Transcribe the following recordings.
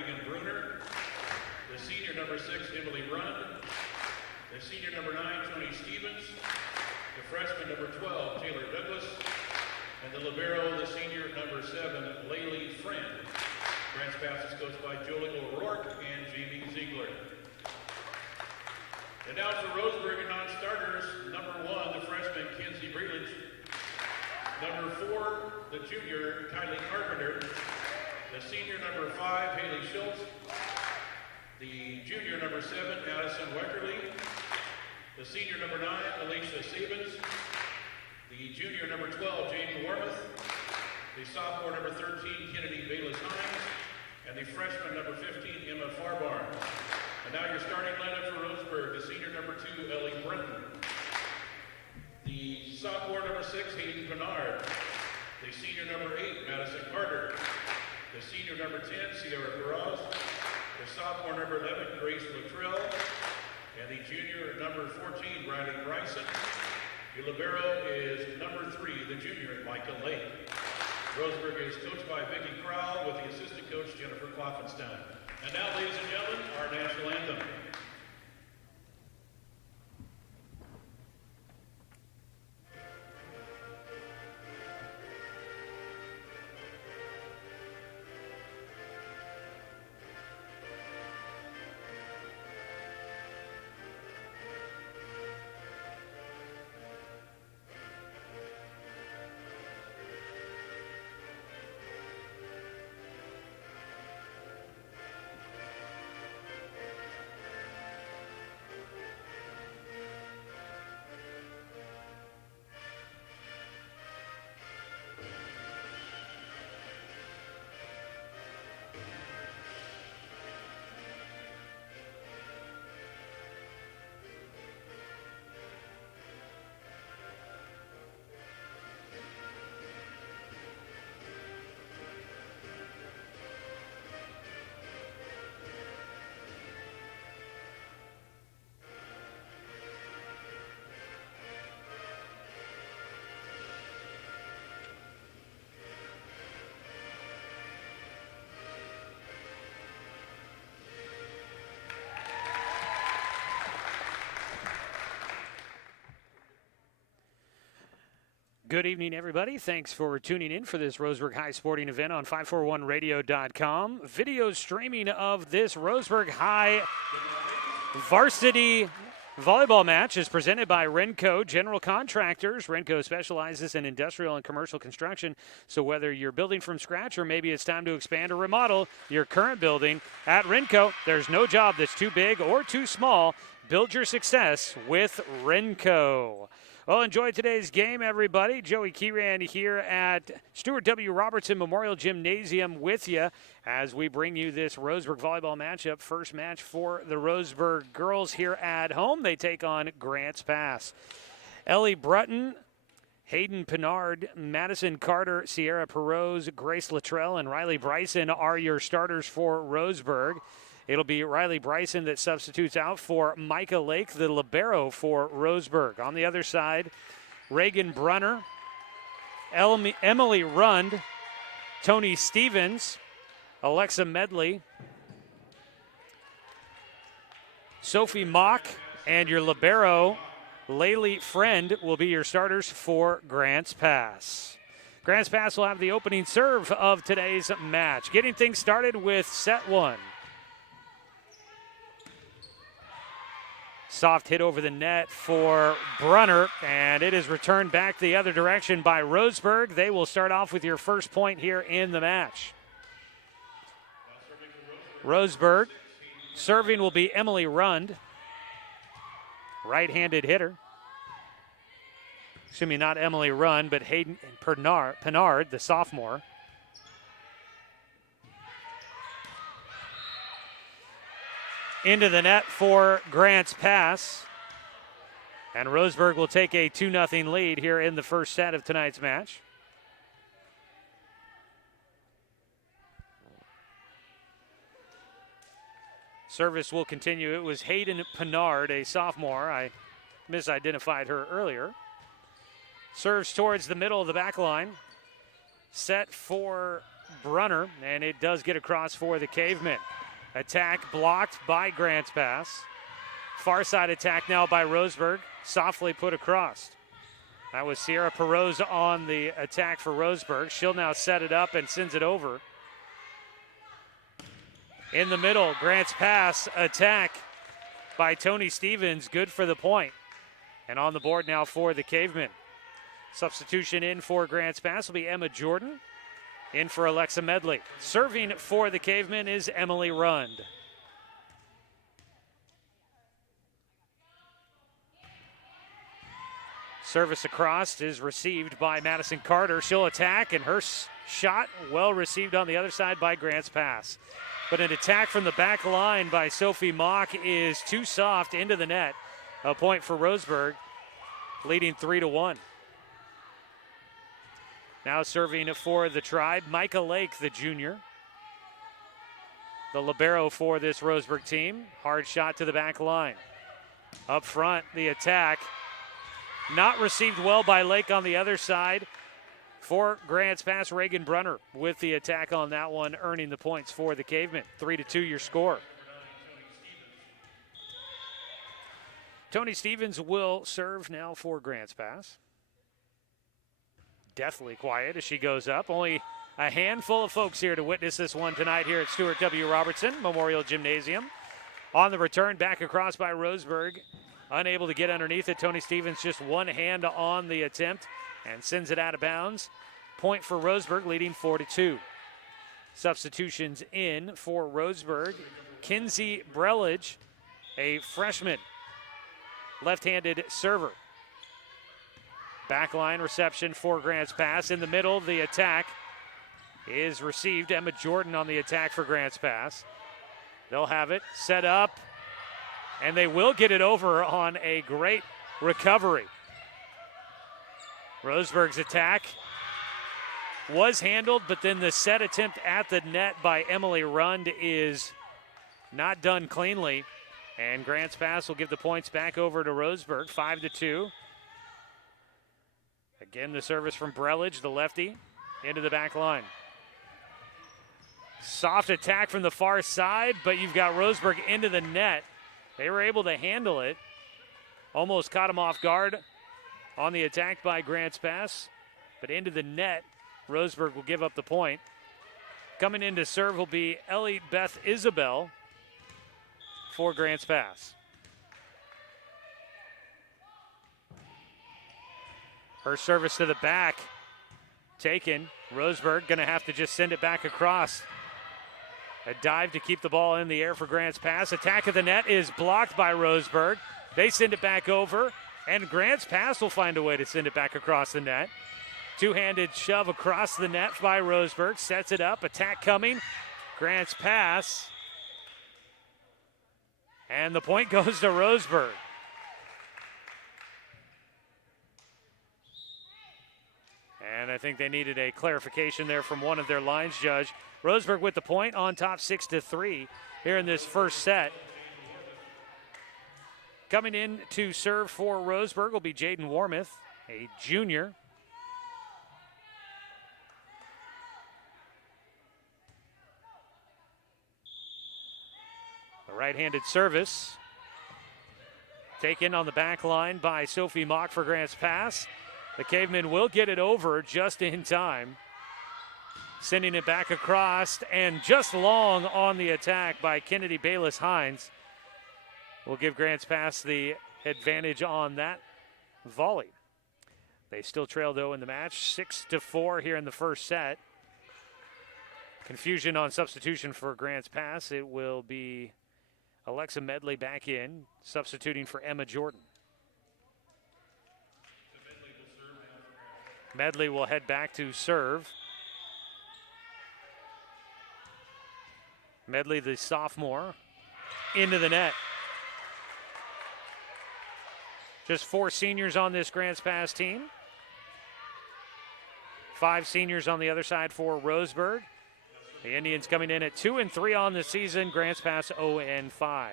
Regan Bruner. The senior number 6, Emily Rund. The senior number 9, Tony Stevens. The freshman number 12, Taylor Douglas. And the libero, the senior number 7, Laylee Friend. Grants Pass is coached by Julie O'Rourke and Jamie Ziegler. And now for Roseburg and non-starters, number 1, the freshman, Kenzie Breedage. Number 4, the junior, Kylie Carpenter. The senior, number 5, Haley Schultz. The junior, number 7, Addison Weckerly. The senior, number 9, Alicia Sabins. The junior, number 12, Jamie Warmouth. The sophomore, number 13, Kennedy Bayless-Hines. And the freshman, number 15, Emma Farbarn. And now your starting lineup for Roseburg, the senior number 2, Ellie Brenton. The sophomore number 6, Hayden Bernard. The senior number 8, Madison Carter. The senior number 10, Sierra Barras. The sophomore number 11, Grace Luttrell. And the junior number 14, Riley Bryson. Your libero is number 3, the junior, Michael Lake. Roseburg is coached by Vicki Crowell with the assistant coach, Jennifer Kloffenstein. And now, ladies and gentlemen, our national anthem. Good evening, everybody. Thanks for tuning in for this Roseburg High sporting event on 541radio.com. Video streaming of this Roseburg High varsity volleyball match is presented by Renco General Contractors. Renco specializes in industrial and commercial construction, so whether you're building from scratch or maybe it's time to expand or remodel your current building, at Renco, there's no job that's too big or too small. Build your success with Renco. Well, enjoy today's game, everybody. Joey Kieran here at Stuart W. Robertson Memorial Gymnasium with you as we bring you this Roseburg volleyball matchup. First match for the Roseburg girls here at home. They take on Grants Pass. Ellie Brutton, Hayden Pinard, Madison Carter, Sierra Perrose, Grace Luttrell, and Riley Bryson are your starters for Roseburg. It'll be Riley Bryson that substitutes out for Micah Lake, the libero for Roseburg. On the other side, Reagan Brunner, Emily Rund, Tony Stevens, Alexa Medley, Sophie Mock, and your libero, Laylee Friend, will be your starters for Grants Pass. Grants Pass will have the opening serve of today's match. Getting things started with set one. Soft hit over the net for Brunner, and it is returned back the other direction by Roseburg. They will start off with your first point here in the match. Roseburg. Serving will be Emily Rund, right-handed hitter. Excuse me, not Emily Rund, but Hayden Pinard, the sophomore. Into the net for Grants Pass. And Roseburg will take a 2-0 lead here in the first set of tonight's match. Service will continue. It was Hayden Pinard, a sophomore. I misidentified her earlier. Serves towards the middle of the back line. Set for Brunner, and it does get across for the Cavemen. Attack blocked by Grants Pass. Far side attack now by Roseburg, softly put across. That was Sierra Perot on the attack for Roseburg. She'll now set it up and sends it over. In the middle, Grants Pass attack by Tony Stevens, good for the point. And on the board now for the Cavemen. Substitution in for Grants Pass will be Emma Jordan. In for Alexa Medley. Serving for the Cavemen is Emily Rund. Service across is received by Madison Carter. She'll attack, and her shot well received on the other side by Grants Pass. But an attack from the back line by Sophie Mock is too soft into the net. A point for Roseburg, leading 3-1. Now serving for the Tribe, Micah Lake, the junior. The libero for this Roseburg team. Hard shot to the back line. Up front, the attack. Not received well by Lake on the other side. For Grants Pass, Reagan Brunner with the attack on that one, earning the points for the Cavemen. 3-2 your score. Tony Stevens will serve now for Grants Pass. Deathly quiet as she goes up. Only a handful of folks here to witness this one tonight here at Stuart W. Robertson Memorial Gymnasium. On the return, back across by Roseburg. Unable to get underneath it. Tony Stevens just one hand on the attempt and sends it out of bounds. Point for Roseburg, leading 4-2. Substitutions in for Roseburg. Kinsey Brelage, a freshman, left-handed server. Backline reception for Grants Pass. In the middle, the attack is received. Emma Jordan on the attack for Grants Pass. They'll have it set up, and they will get it over on a great recovery. Roseburg's attack was handled, but then the set attempt at the net by Emily Rund is not done cleanly. And Grants Pass will give the points back over to Roseburg, 5-2. Again, the service from Brelage, the lefty, into the back line. Soft attack from the far side, but you've got Roseburg into the net. They were able to handle it. Almost caught him off guard on the attack by Grants Pass, but into the net, Roseburg will give up the point. Coming in to serve will be Ellie Beth Isabel for Grants Pass. Her service to the back, taken. Roseburg gonna have to just send it back across. A dive to keep the ball in the air for Grants Pass. Attack of the net is blocked by Roseburg. They send it back over, and Grants Pass will find a way to send it back across the net. Two-handed shove across the net by Roseburg. Sets it up, attack coming. Grants Pass. And the point goes to Roseburg. And I think they needed a clarification there from one of their lines judge. Roseburg with the point on top 6-3 here in this first set. Coming in to serve for Roseburg will be Jaden Warmoth, a junior. A right-handed service taken on the back line by Sophie Mock for Grants Pass. The Cavemen will get it over just in time. Sending it back across, and just long on the attack by Kennedy Bayless-Hines. Will give Grants Pass the advantage on that volley. They still trail, though, in the match, 6-4 here in the first set. Confusion on substitution for Grants Pass. It will be Alexa Medley back in, substituting for Emma Jordan. Medley will head back to serve. Medley, the sophomore, into the net. Just 4 seniors on this Grants Pass team. 5 seniors on the other side for Roseburg. The Indians coming in at 2-3 on the season. Grants Pass 0-5.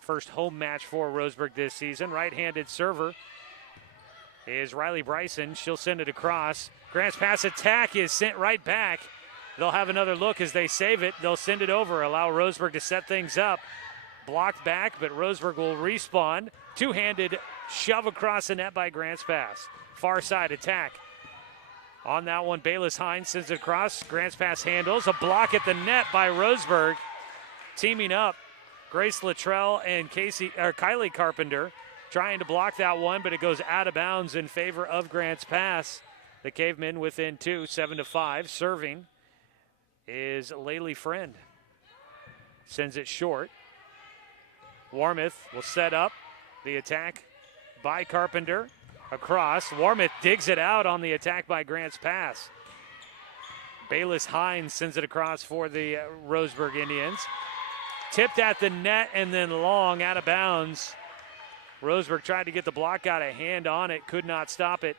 First home match for Roseburg this season. Right-handed server is Riley Bryson. She'll send it across. Grants Pass attack is sent right back. They'll have another look as they save it. They'll send it over, allow Roseburg to set things up. Blocked back, but Roseburg will respawn. Two-handed shove across the net by Grants Pass. Far side attack. On that one, Bayless Hines sends it across. Grants Pass handles. A block at the net by Roseburg. Teaming up, Grace Luttrell and Kylie Carpenter trying to block that one, but it goes out of bounds in favor of Grants Pass. The Cavemen within 2, 7-5. Serving is Laylee Friend. Sends it short. Warmouth will set up the attack by Carpenter. Across. Warmouth digs it out on the attack by Grants Pass. Bayless Hines sends it across for the Roseburg Indians. Tipped at the net and then long out of bounds. Roseburg tried to get the block, got a hand on it, could not stop it.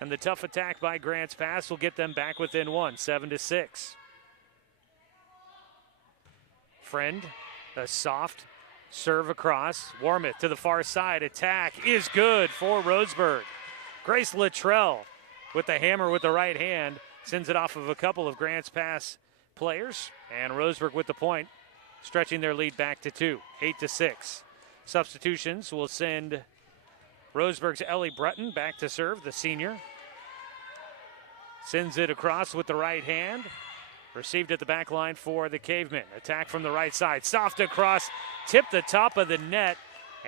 And the tough attack by Grants Pass will get them back within 1, 7-6. Friend, a soft serve across. Warmouth to the far side. Attack is good for Roseburg. Grace Luttrell with the hammer with the right hand. Sends it off of a couple of Grants Pass players. And Roseburg with the point, stretching their lead back to 2, 8-6. Substitutions will send Roseburg's Ellie Breton back to serve, the senior. Sends it across with the right hand. Received at the back line for the Cavemen. Attack from the right side. Soft across, tipped the top of the net,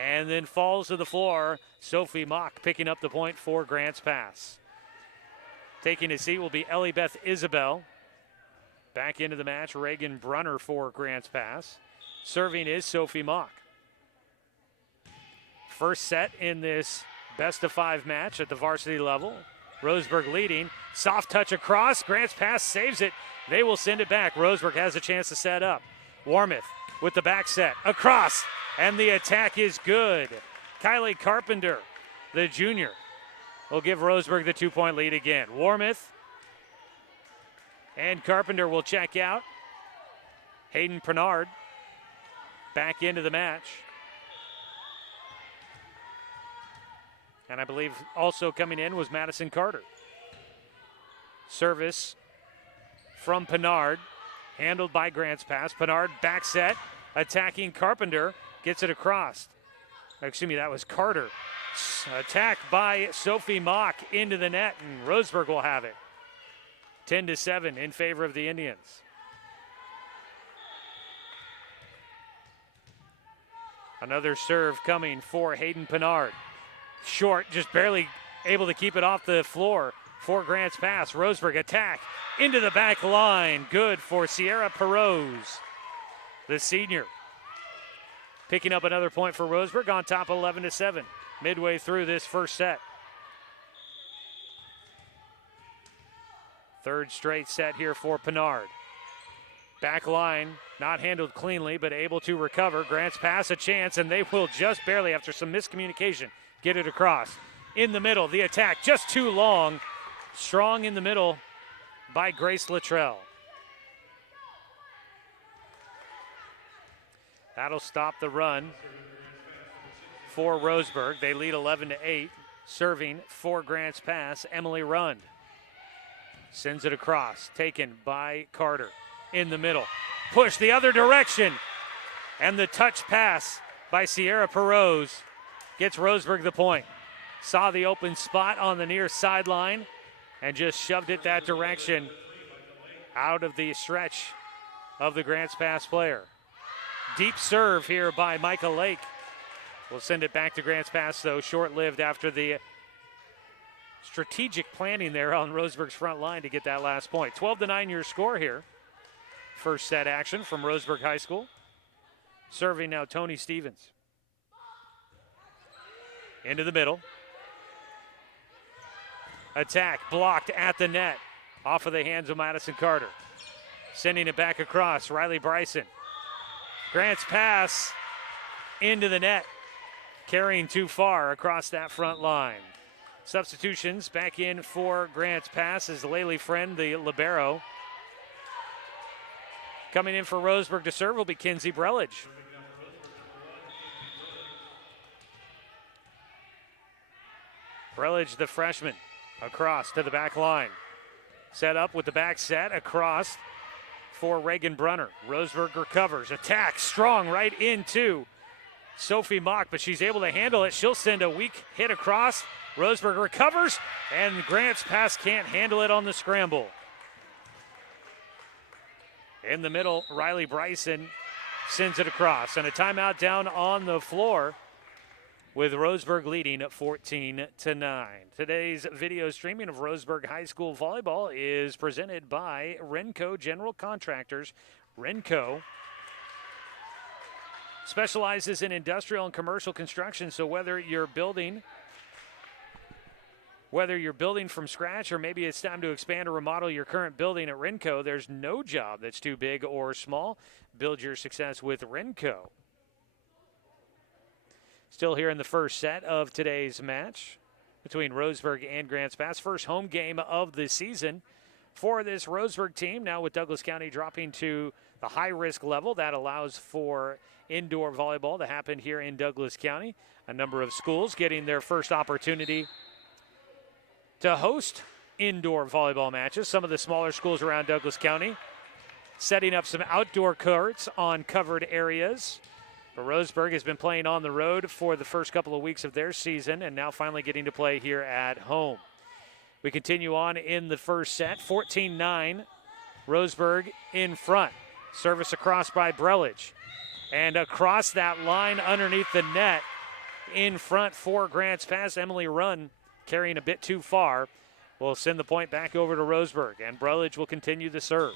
and then falls to the floor. Sophie Mock picking up the point for Grants Pass. Taking a seat will be Ellie Beth Isabel. Back into the match, Reagan Brunner for Grants Pass. Serving is Sophie Mock. First set in this best-of-5 match at the varsity level. Roseburg leading. Soft touch across. Grants Pass saves it. They will send it back. Roseburg has a chance to set up. Warmouth with the back set. Across. And the attack is good. Kylie Carpenter, the junior, will give Roseburg the 2-point lead again. Warmouth and Carpenter will check out. Hayden Pernard back into the match. And I believe also coming in was Madison Carter. Service from Pernard, handled by Grants Pass. Pernard back set, attacking Carpenter, gets it across. Excuse me, that was Carter. Attacked by Sophie Mock into the net, and Roseburg will have it. 10-7 in favor of the Indians. Another serve coming for Hayden Pernard. Short, just barely able to keep it off the floor for Grants Pass. Roseburg attack into the back line. Good for Sierra Perose, the senior. Picking up another point for Roseburg on top 11-7 midway through this first set. Third straight set here for Pernard. Back line, not handled cleanly, but able to recover. Grants Pass a chance, and they will just barely, after some miscommunication, get it across. In the middle, the attack just too long. Strong in the middle by Grace Luttrell. That'll stop the run for Roseburg. They lead 11-8. Serving for Grants Pass, Emily Rund. Sends it across, taken by Carter. In the middle, push the other direction. And the touch pass by Sierra Perose gets Roseburg the point. Saw the open spot on the near sideline and just shoved it that direction out of the stretch of the Grants Pass player. Deep serve here by Micah Lake. We'll send it back to Grants Pass, though, short-lived after the strategic planning there on Roseburg's front line to get that last point. 12-9 your score here. First set action from Roseburg High School. Serving now Tony Stevens. Into the middle. Attack blocked at the net. Off of the hands of Madison Carter. Sending it back across, Riley Bryson. Grants Pass into the net. Carrying too far across that front line. Substitutions back in for Grants Pass is Laylee Friend, the libero. Coming in for Roseburg to serve will be Kinsey Brelich. Brelich, the freshman, across to the back line. Set up with the back set across for Reagan Brunner. Roseburg recovers. Attack strong right into Sophie Mock, but she's able to handle it. She'll send a weak hit across. Roseburg recovers, and Grants Pass can't handle it on the scramble. In the middle, Riley Bryson sends it across, and a timeout down on the floor with Roseburg leading 14-9. Today's video streaming of Roseburg High School volleyball is presented by Renco General Contractors. Renco specializes in industrial and commercial construction, so whether you're building from scratch or maybe it's time to expand or remodel your current building at Renco, there's no job that's too big or small. Build your success with Renco. Still here in the first set of today's match between Roseburg and Grants Pass. First home game of the season for this Roseburg team. Now with Douglas County dropping to the high-risk level, that allows for indoor volleyball to happen here in Douglas County. A number of schools getting their first opportunity to host indoor volleyball matches. Some of the smaller schools around Douglas County setting up some outdoor courts on covered areas. But Roseburg has been playing on the road for the first couple of weeks of their season and now finally getting to play here at home. We continue on in the first set. 14-9, Roseburg in front. Service across by Brelich. And across that line underneath the net in front for Grants Pass, Emily Runn carrying a bit too far. Will send the point back over to Roseburg, and Brelich will continue the serve.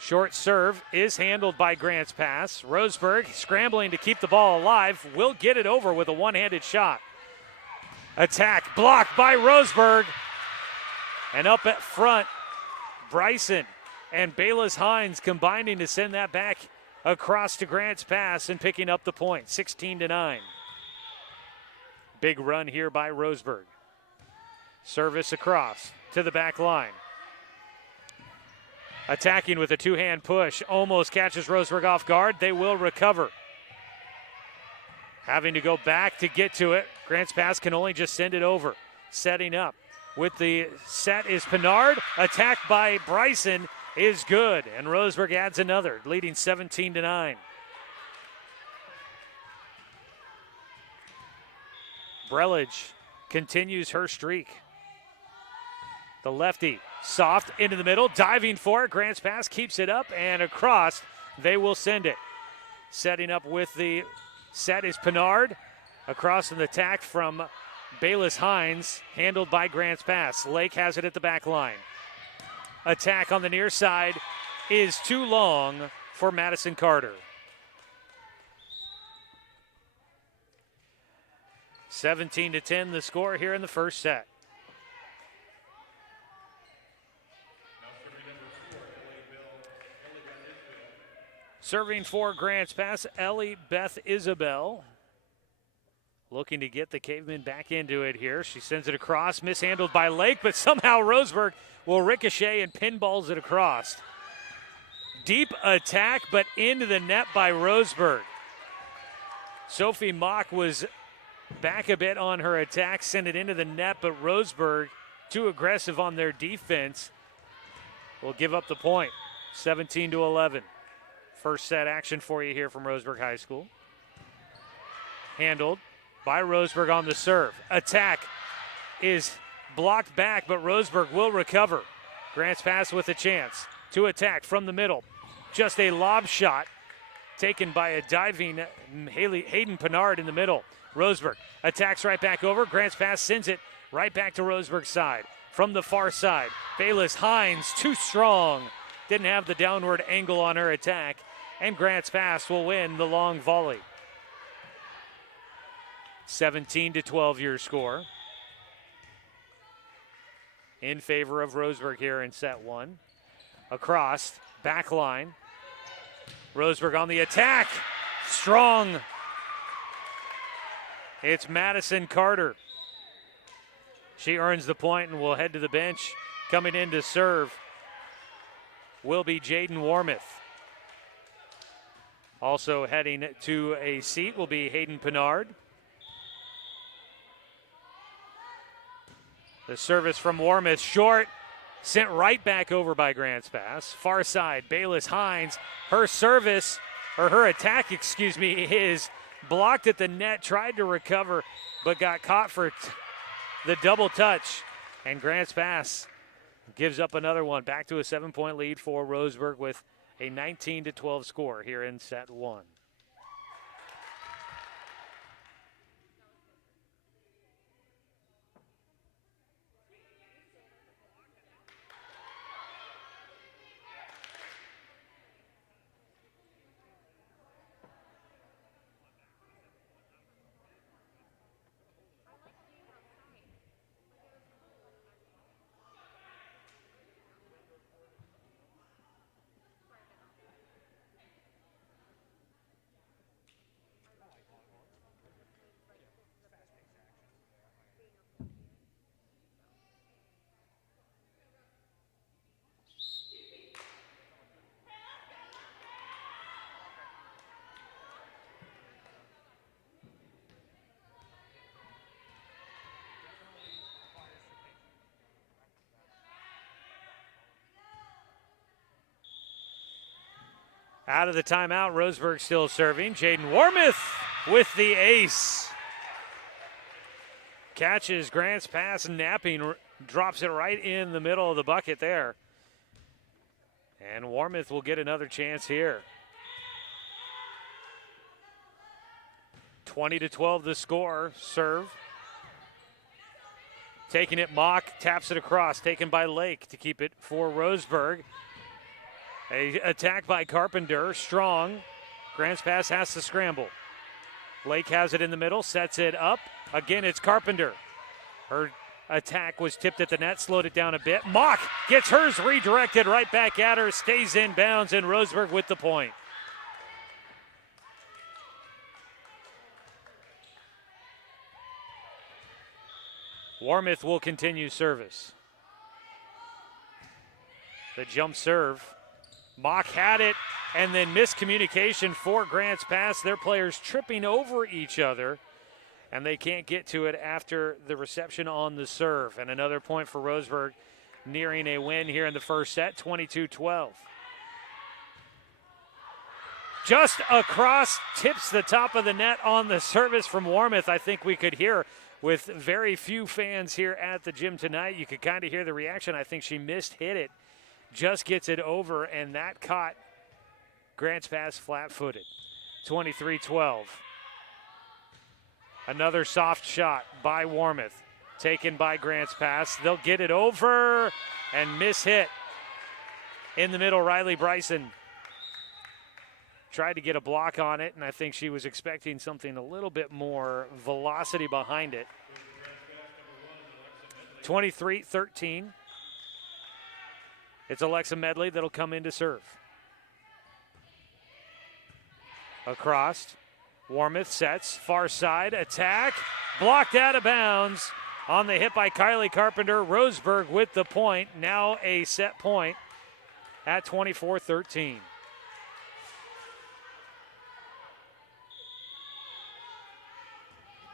Short serve is handled by Grants Pass. Roseburg scrambling to keep the ball alive. Will get it over with a one-handed shot. Attack blocked by Roseburg. And up at front, Bryson and Bayless Hines combining to send that back across to Grants Pass and picking up the point, 16-9. Big run here by Roseburg. Service across to the back line. Attacking with a two-hand push. Almost catches Roseburg off guard. They will recover. Having to go back to get to it. Grants Pass can only just send it over. Setting up with the set is Pinard. Attacked by Bryson is good. And Roseburg adds another, leading 17-9. Brelich continues her streak. The lefty, soft into the middle, diving for it. Grants Pass keeps it up and across. They will send it. Setting up with the set is Pinard. Across an attack from Bayless Hines, handled by Grants Pass. Lake has it at the back line. Attack on the near side is too long for Madison Carter. 17-10 the score here in the first set. Serving for Grants Pass, Ellie Beth Isabel. Looking to get the Cavemen back into it here. She sends it across, mishandled by Lake, but somehow Roseburg will ricochet and pinballs it across. Deep attack, but into the net by Roseburg. Sophie Mock was back a bit on her attack, sent it into the net, but Roseburg, too aggressive on their defense, will give up the point. 17-11. First set action for you here from Roseburg High School. Handled by Roseburg on the serve. Attack is blocked back, but Roseburg will recover. Grants Pass with a chance to attack from the middle. Just a lob shot taken by a diving Hayden Pinard in the middle. Roseburg attacks right back over. Grants Pass sends it right back to Roseburg's side. From the far side, Bayless Hines, too strong. Didn't have the downward angle on her attack, and Grants Pass will win the long volley. 17-12 your score. In favor of Roseburg here in set one. Across, back line. Roseburg on the attack. Strong. It's Madison Carter. She earns the point and will head to the bench. Coming in to serve will be Jaden Warmoth. Also heading to a seat will be Hayden Pinard. The service from Warmouth, short, sent right back over by Grants Pass. Far side, Bayless Hines. Her service, or her attack, is blocked at the net, tried to recover, but got caught for the double touch. And Grants Pass gives up another one. Back to a 7-point lead for Roseburg with a 19-12 score here in set one. Out of the timeout, Roseburg still serving. Jaden Warmouth with the ace. Catches Grant's pass, napping, drops it right in the middle of the bucket there. And Warmouth will get another chance here. 20-12 the score. Serve. Taking it, Mock taps it across. Taken by Lake to keep it for Roseburg. A attack by Carpenter, strong. Grants Pass has to scramble. Lake has it in the middle, sets it up. Again, it's Carpenter. Her attack was tipped at the net, slowed it down a bit. Mock gets hers redirected right back at her, stays in bounds, and Roseburg with the point. Warmouth will continue service. The jump serve. Mock had it, and then miscommunication for Grants Pass. Their players tripping over each other, and they can't get to it after the reception on the serve. And another point for Roseburg, nearing a win here in the first set, 22-12. Just across, tips the top of the net on the service from Warmouth. I think we could hear, with very few fans here at the gym tonight, you could kind of hear the reaction. I think she hit it. Just gets it over, and that caught Grants Pass flat-footed. 23-12. Another soft shot by Warmouth, taken by Grants Pass. They'll get it over and hit. In the middle, Riley Bryson tried to get a block on it, and I think she was expecting something a little bit more velocity behind it. 23-13. It's Alexa Medley that'll come in to serve. Across, Warmouth sets, far side, attack, blocked out of bounds on the hit by Kylie Carpenter. Roseburg with the point, now a set point at 24-13.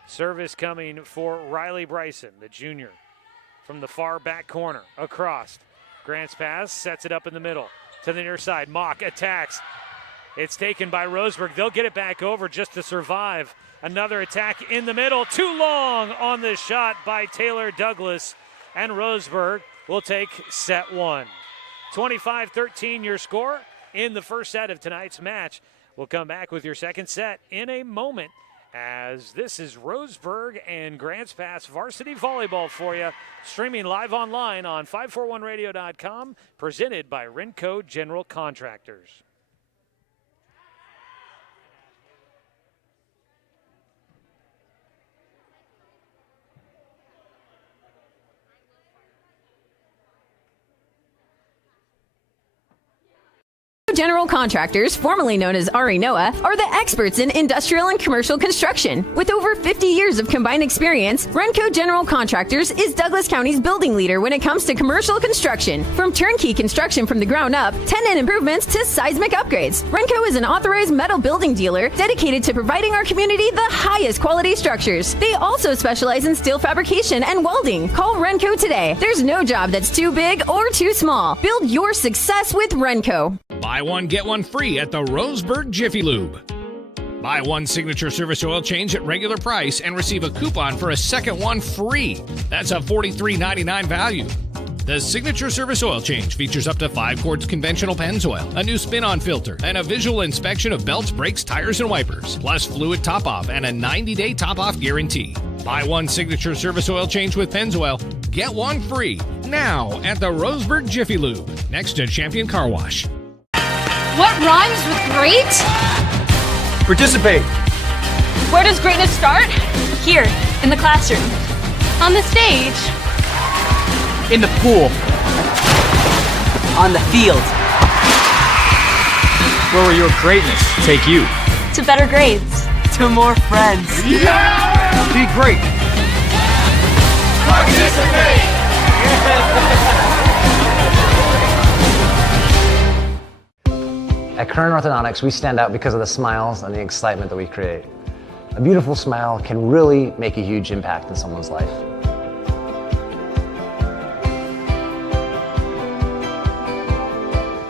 Service coming for Riley Bryson, the junior, from the far back corner, across. Grants Pass sets it up in the middle to the near side. Mock attacks. It's taken by Roseburg. They'll get it back over just to survive. Another attack in the middle. Too long on the shot by Taylor Douglas. And Roseburg will take set one. 25-13 your score in the first set of tonight's match. We'll come back with your second set in a moment, as this is Roseburg and Grants Pass varsity volleyball for you, streaming live online on 541radio.com, presented by Renco General Contractors. General Contractors, formerly known as RE Noah, are the experts in industrial and commercial construction. With over 50 years of combined experience, Renco General Contractors is Douglas County's building leader when it comes to commercial construction. From turnkey construction from the ground up, tenant improvements to seismic upgrades, Renco is an authorized metal building dealer dedicated to providing our community the highest quality structures. They also specialize in steel fabrication and welding. Call Renco today. There's no job that's too big or too small. Build your success with Renco. Buy one, get one free at the Roseburg Jiffy Lube. Buy one signature service oil change at regular price and receive a coupon for a second one free. That's a $43.99 value. The signature service oil change features up to 5 quarts conventional Pennzoil, a new spin-on filter, and a visual inspection of belts, brakes, tires, and wipers, plus fluid top-off and a 90-day top-off guarantee. Buy one signature service oil change with Pennzoil, get one free now at the Roseburg Jiffy Lube, next to Champion Car Wash. What rhymes with great? Participate. Where does greatness start? Here, in the classroom. On the stage. In the pool. On the field. Where will your greatness take you? To better grades. To more friends. Yeah! Be great. Participate! At Current Orthodontics, we stand out because of the smiles and the excitement that we create. A beautiful smile can really make a huge impact in someone's life.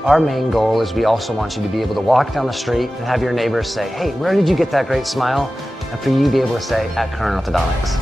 Our main goal is we also want you to be able to walk down the street and have your neighbors say, "Hey, where did you get that great smile?" And for you to be able to say, "At Current Orthodontics."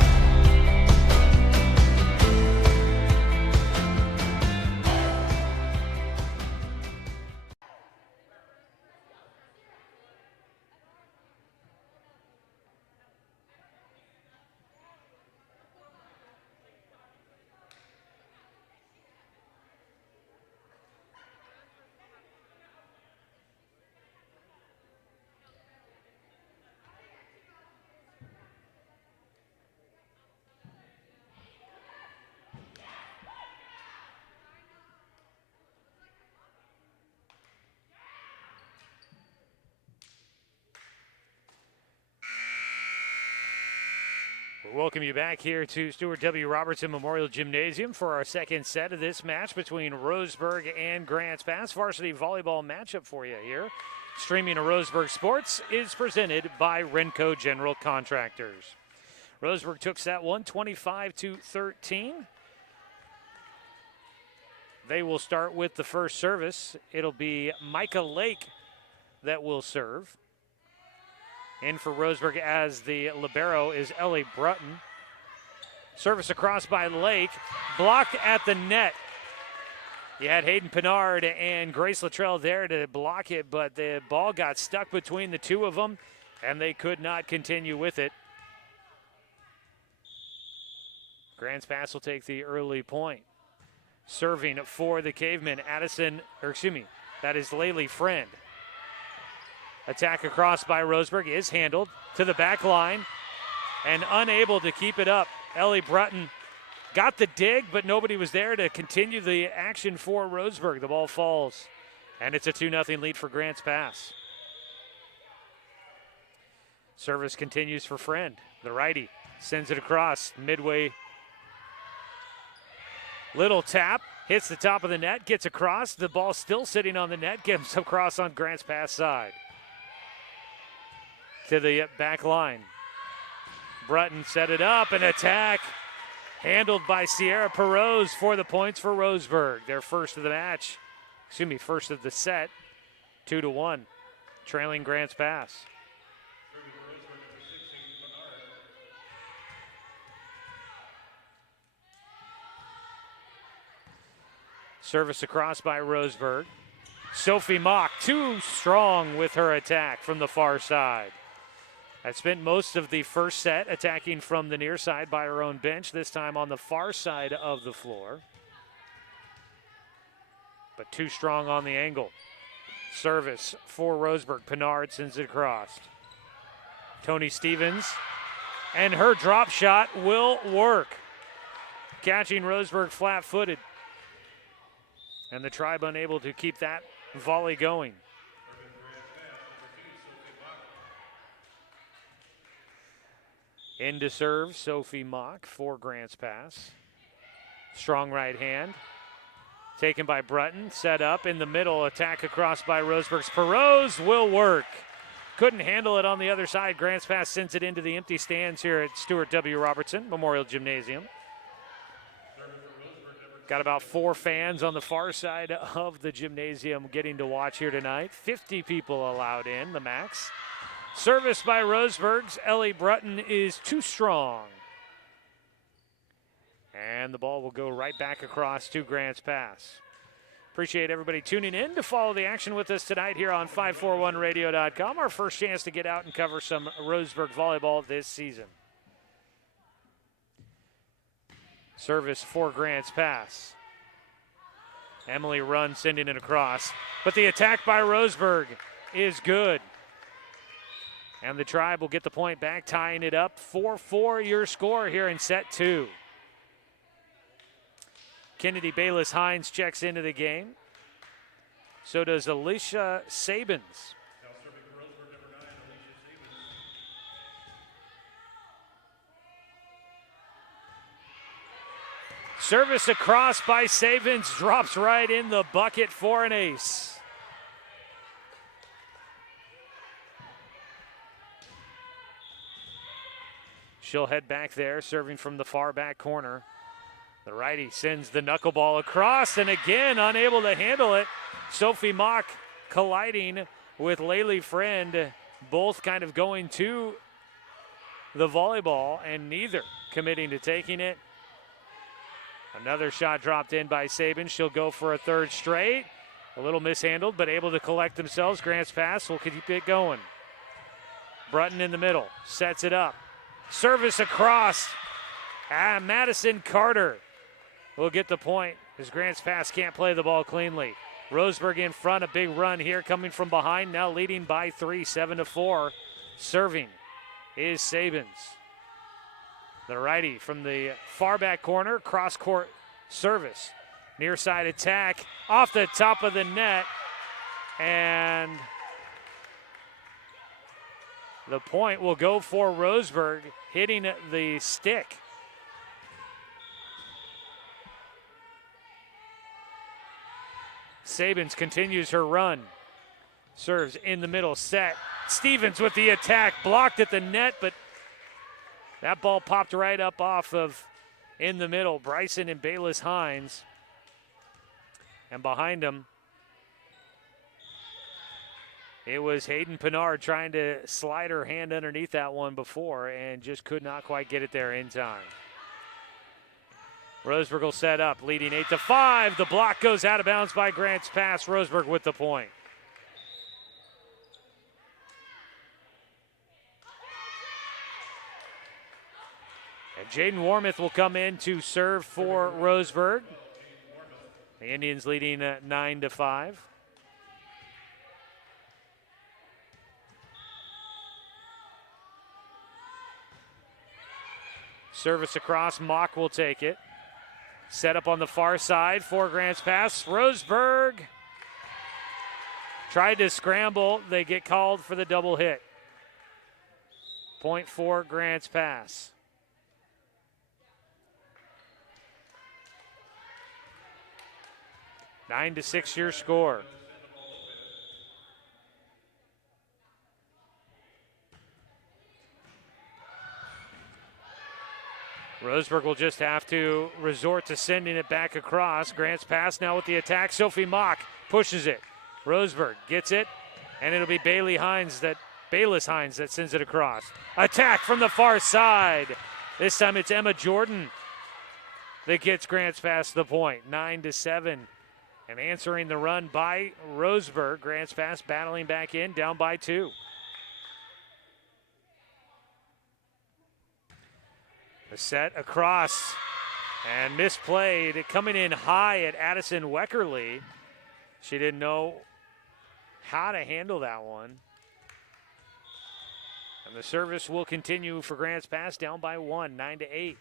Welcome you back here to Stuart W. Robertson Memorial Gymnasium for our second set of this match between Roseburg and Grants Pass. Varsity volleyball matchup for you here. Streaming to Roseburg Sports is presented by Renco General Contractors. Roseburg took set one, 25-13. They will start with the first service. It'll be Micah Lake that will serve. In for Roseburg as the libero is Ellie Brutton. Service across by Lake, blocked at the net. You had Hayden Pinard and Grace Luttrell there to block it, but the ball got stuck between the two of them, and they could not continue with it. Grants Pass will take the early point. Serving for the Cavemen, that is Laylee Friend. Attack across by Roseburg is handled to the back line and unable to keep it up. Ellie Brutton got the dig, but nobody was there to continue the action for Roseburg. The ball falls, and it's a 2-0 lead for Grants Pass. Service continues for Friend. The righty sends it across midway. Little tap, hits the top of the net, gets across. The ball still sitting on the net, gets across on Grants Pass side. To the back line. Brutton set it up, an attack handled by Sierra Perot for the points for Roseburg. Their first of the match, first of the set, 2-1, trailing Grants Pass. Service across by Roseburg. Sophie Mock, too strong with her attack from the far side. Had spent most of the first set attacking from the near side by her own bench, this time on the far side of the floor. But too strong on the angle. Service for Roseburg. Pinard sends it across. Tony Stevens, and her drop shot will work. Catching Roseburg flat-footed. And the Tribe unable to keep that volley going. In to serve, Sophie Mock for Grants pass. Strong right hand. Taken by Brutton, set up in the middle, attack across by Roseburg's Perot's will work. Couldn't handle it on the other side. Grants pass sends it into the empty stands here at Stuart W. Robertson Memorial Gymnasium. Got about 4 fans on the far side of the gymnasium getting to watch here tonight. 50 people allowed in, the max. Service by Roseburg's Ellie Brutton is too strong. And the ball will go right back across to Grants pass. Appreciate everybody tuning in to follow the action with us tonight here on 541radio.com. Our first chance to get out and cover some Roseburg volleyball this season. Service for Grants pass. Emily Runn sending it across. But the attack by Roseburg is good. And the Tribe will get the point back, tying it up. 4-4 your score here in set 2. Kennedy Bayless-Hines checks into the game. So does Alicia Sabins. Now serving for Roseburg, number 9, Alicia Sabins. Service across by Sabins, drops right in the bucket for an ace. She'll head back there, serving from the far back corner. The righty sends the knuckleball across, and again, unable to handle it. Sophie Mock colliding with Laylee Friend, both kind of going to the volleyball, and neither committing to taking it. Another shot dropped in by Sabin. She'll go for a third straight. A little mishandled, but able to collect themselves. Grants pass will keep it going. Brutton in the middle, sets it up. Service across. Madison Carter will get the point as Grants pass can't play the ball cleanly. Roseburg in front, a big run here coming from behind, now leading by 3, 7-4. Serving is Sabins. The righty from the far back corner, cross court service. Near side attack off the top of the net, and the point will go for Roseburg, hitting the stick. Sabins continues her run. Serves in the middle, set. Stevens with the attack, blocked at the net, but that ball popped right up off of in the middle. Bryson and Bayless-Hines. And behind them, it was Hayden Pinard trying to slide her hand underneath that one before and just could not quite get it there in time. Roseburg will set up, leading 8-5. The block goes out of bounds by Grants pass. Roseburg with the point. And Jaden Warmouth will come in to serve for Roseburg. The Indians leading 9-5. Service across, Mock will take it. Set up on the far side for Grants pass. Roseburg tried to scramble. They get called for the double hit. Point for Grants pass. 9-6 your score. Roseburg will just have to resort to sending it back across. Grants pass now with the attack. Sophie Mock pushes it. Roseburg gets it, and it'll be Bayless-Hines that sends it across. Attack from the far side. This time it's Emma Jordan that gets Grants past the point. 9-7. And answering the run by Roseburg. Grants pass battling back in, down by 2. The set across and misplayed. Coming in high at Addison Weckerly. She didn't know how to handle that one. And the service will continue for Grants pass, down by 1, 9-8.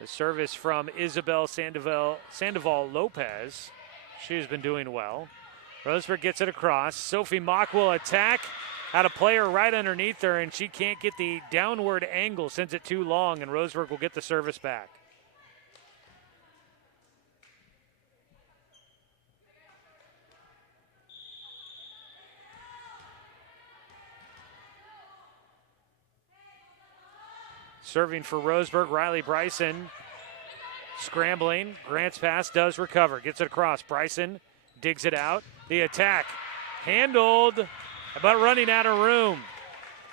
The service from Isabel Sandoval Lopez. She's been doing well. Roseburg gets it across. Sophie Mock will attack. Had a player right underneath her, and she can't get the downward angle, sends it too long, and Roseburg will get the service back. Serving for Roseburg, Riley Bryson scrambling. Grant's pass does recover, gets it across. Bryson digs it out. The attack handled, but running out of room.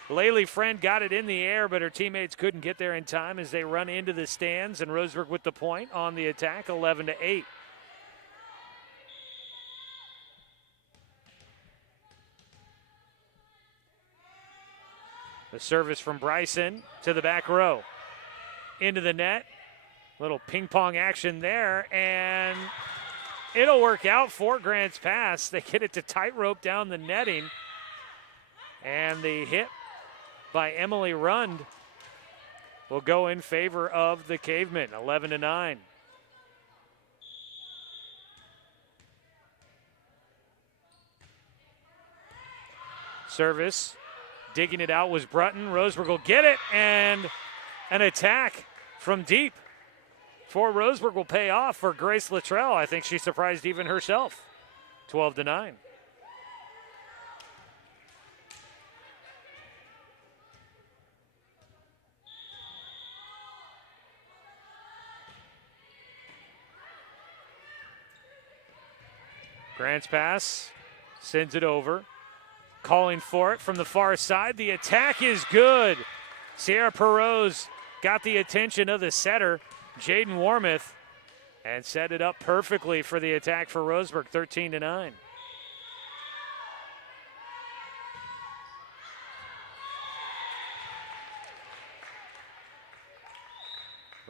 Laylee Friend got it in the air, but her teammates couldn't get there in time as they run into the stands, and Roseburg with the point on the attack, 11-8. The service from Bryson to the back row. Into the net. Little ping pong action there, and it'll work out for Grant's pass. They get it to tightrope down the netting. And the hit by Emily Rund will go in favor of the Cavemen, 11-9. Service. Digging it out was Brutton. Roseburg will get it, and an attack from deep for Roseburg will pay off for Grace Luttrell. I think she surprised even herself. 12-9. Grant's pass sends it over. Calling for it from the far side. The attack is good. Sierra Perot got the attention of the setter, Jaden Warmoth, and set it up perfectly for the attack for Roseburg, 13-9.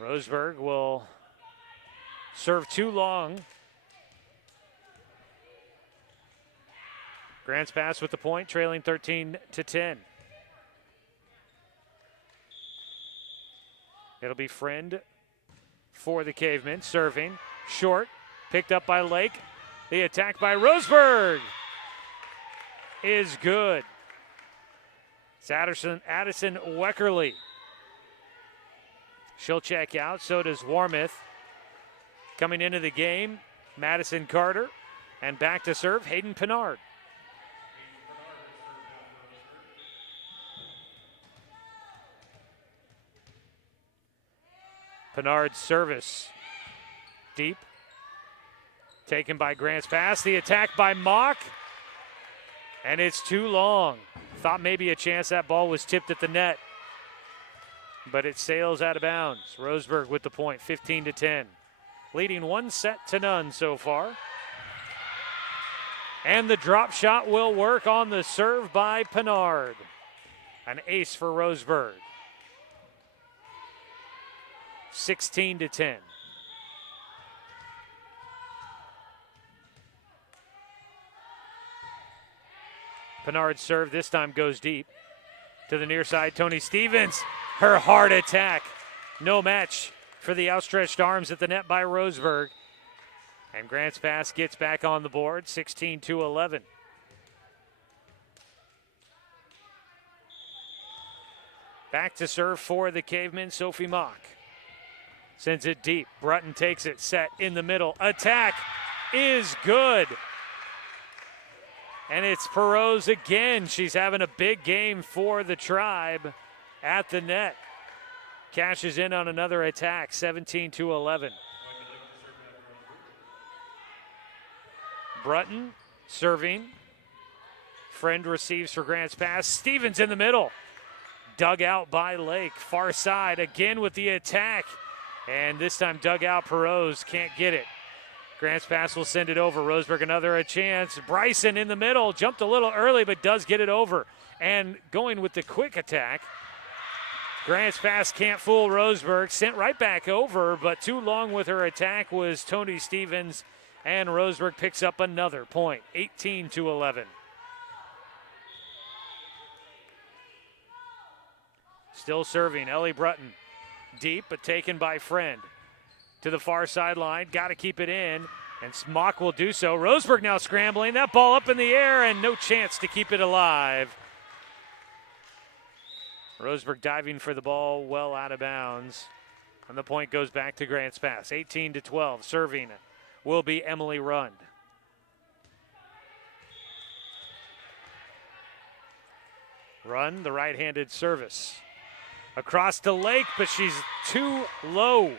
Roseburg will serve too long. Grant's pass with the point, trailing 13-10. It'll be Friend for the Cavemen, serving. Short, picked up by Lake. The attack by Roseburg is good. It's Addison Weckerly. She'll check out, so does Warmoth. Coming into the game, Madison Carter. And back to serve, Hayden Pinard. Pinard's service. Deep. Taken by Grant's pass. The attack by Mock. And it's too long. Thought maybe a chance that ball was tipped at the net. But it sails out of bounds. Roseburg with the point, 15-10. Leading 1-0 so far. And the drop shot will work on the serve by Pinard. An ace for Roseburg. 16-10. Pinard's serve this time goes deep. To the near side, Tony Stevens. Her hard attack. No match for the outstretched arms at the net by Roseburg. And Grant's pass gets back on the board, 16-11. Back to serve for the Cavemen, Sophie Mock. Sends it deep. Brutton takes it, set in the middle. Attack is good. And it's Perot again. She's having a big game for the Tribe at the net. Cashes in on another attack, 17-11. Brutton serving. Friend receives for Grant's pass. Stevens in the middle. Dug out by Lake. Far side again with the attack. And this time dug out. Perot can't get it. Grant's pass will send it over. Roseburg another a chance. Bryson in the middle. Jumped a little early but does get it over. And going with the quick attack. Grant's pass can't fool Roseburg. Sent right back over, but too long with her attack was Tony Stevens. And Roseburg picks up another point, 18-11. Still serving, Ellie Brutton. Deep, but taken by Friend. To the far sideline, got to keep it in, and Mock will do so. Roseburg now scrambling, that ball up in the air, and no chance to keep it alive. Roseburg diving for the ball, well out of bounds. And the point goes back to Grants Pass. 18-12. Serving will be Emily Rund. Rund, the right-handed service. Across the lake, but she's too low.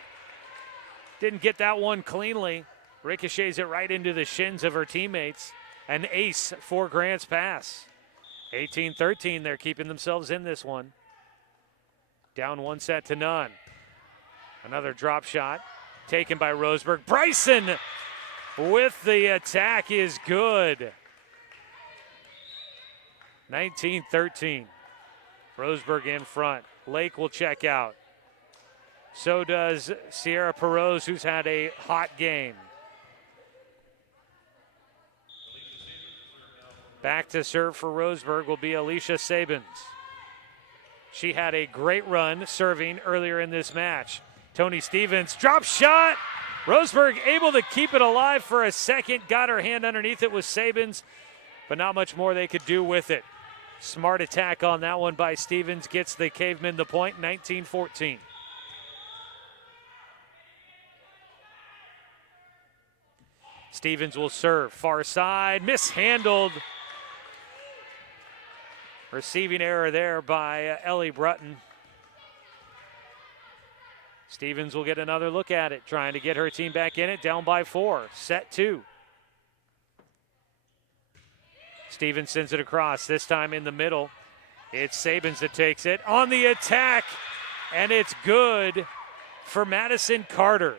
Didn't get that one cleanly. Ricochets it right into the shins of her teammates. An ace for Grants Pass. 18-13, they're keeping themselves in this one. Down 1-0. Another drop shot taken by Roseburg. Bryson with the attack is good. 19-13. Roseburg in front. Lake will check out. So does Sierra Perose, who's had a hot game. Back to serve for Roseburg will be Alicia Sabins. She had a great run serving earlier in this match. Tony Stevens, drop shot. Roseburg able to keep it alive for a second. Got her hand underneath it with Sabins, but not much more they could do with it. Smart attack on that one by Stevens. Gets the Cavemen the point, 19-14. Stevens will serve. Far side, mishandled. Receiving error there by Ellie Brutton. Stevens will get another look at it, trying to get her team back in it, down by 4. Set 2. Stevens sends it across, this time in the middle. It's Sabins that takes it. On the attack, and it's good for Madison Carter.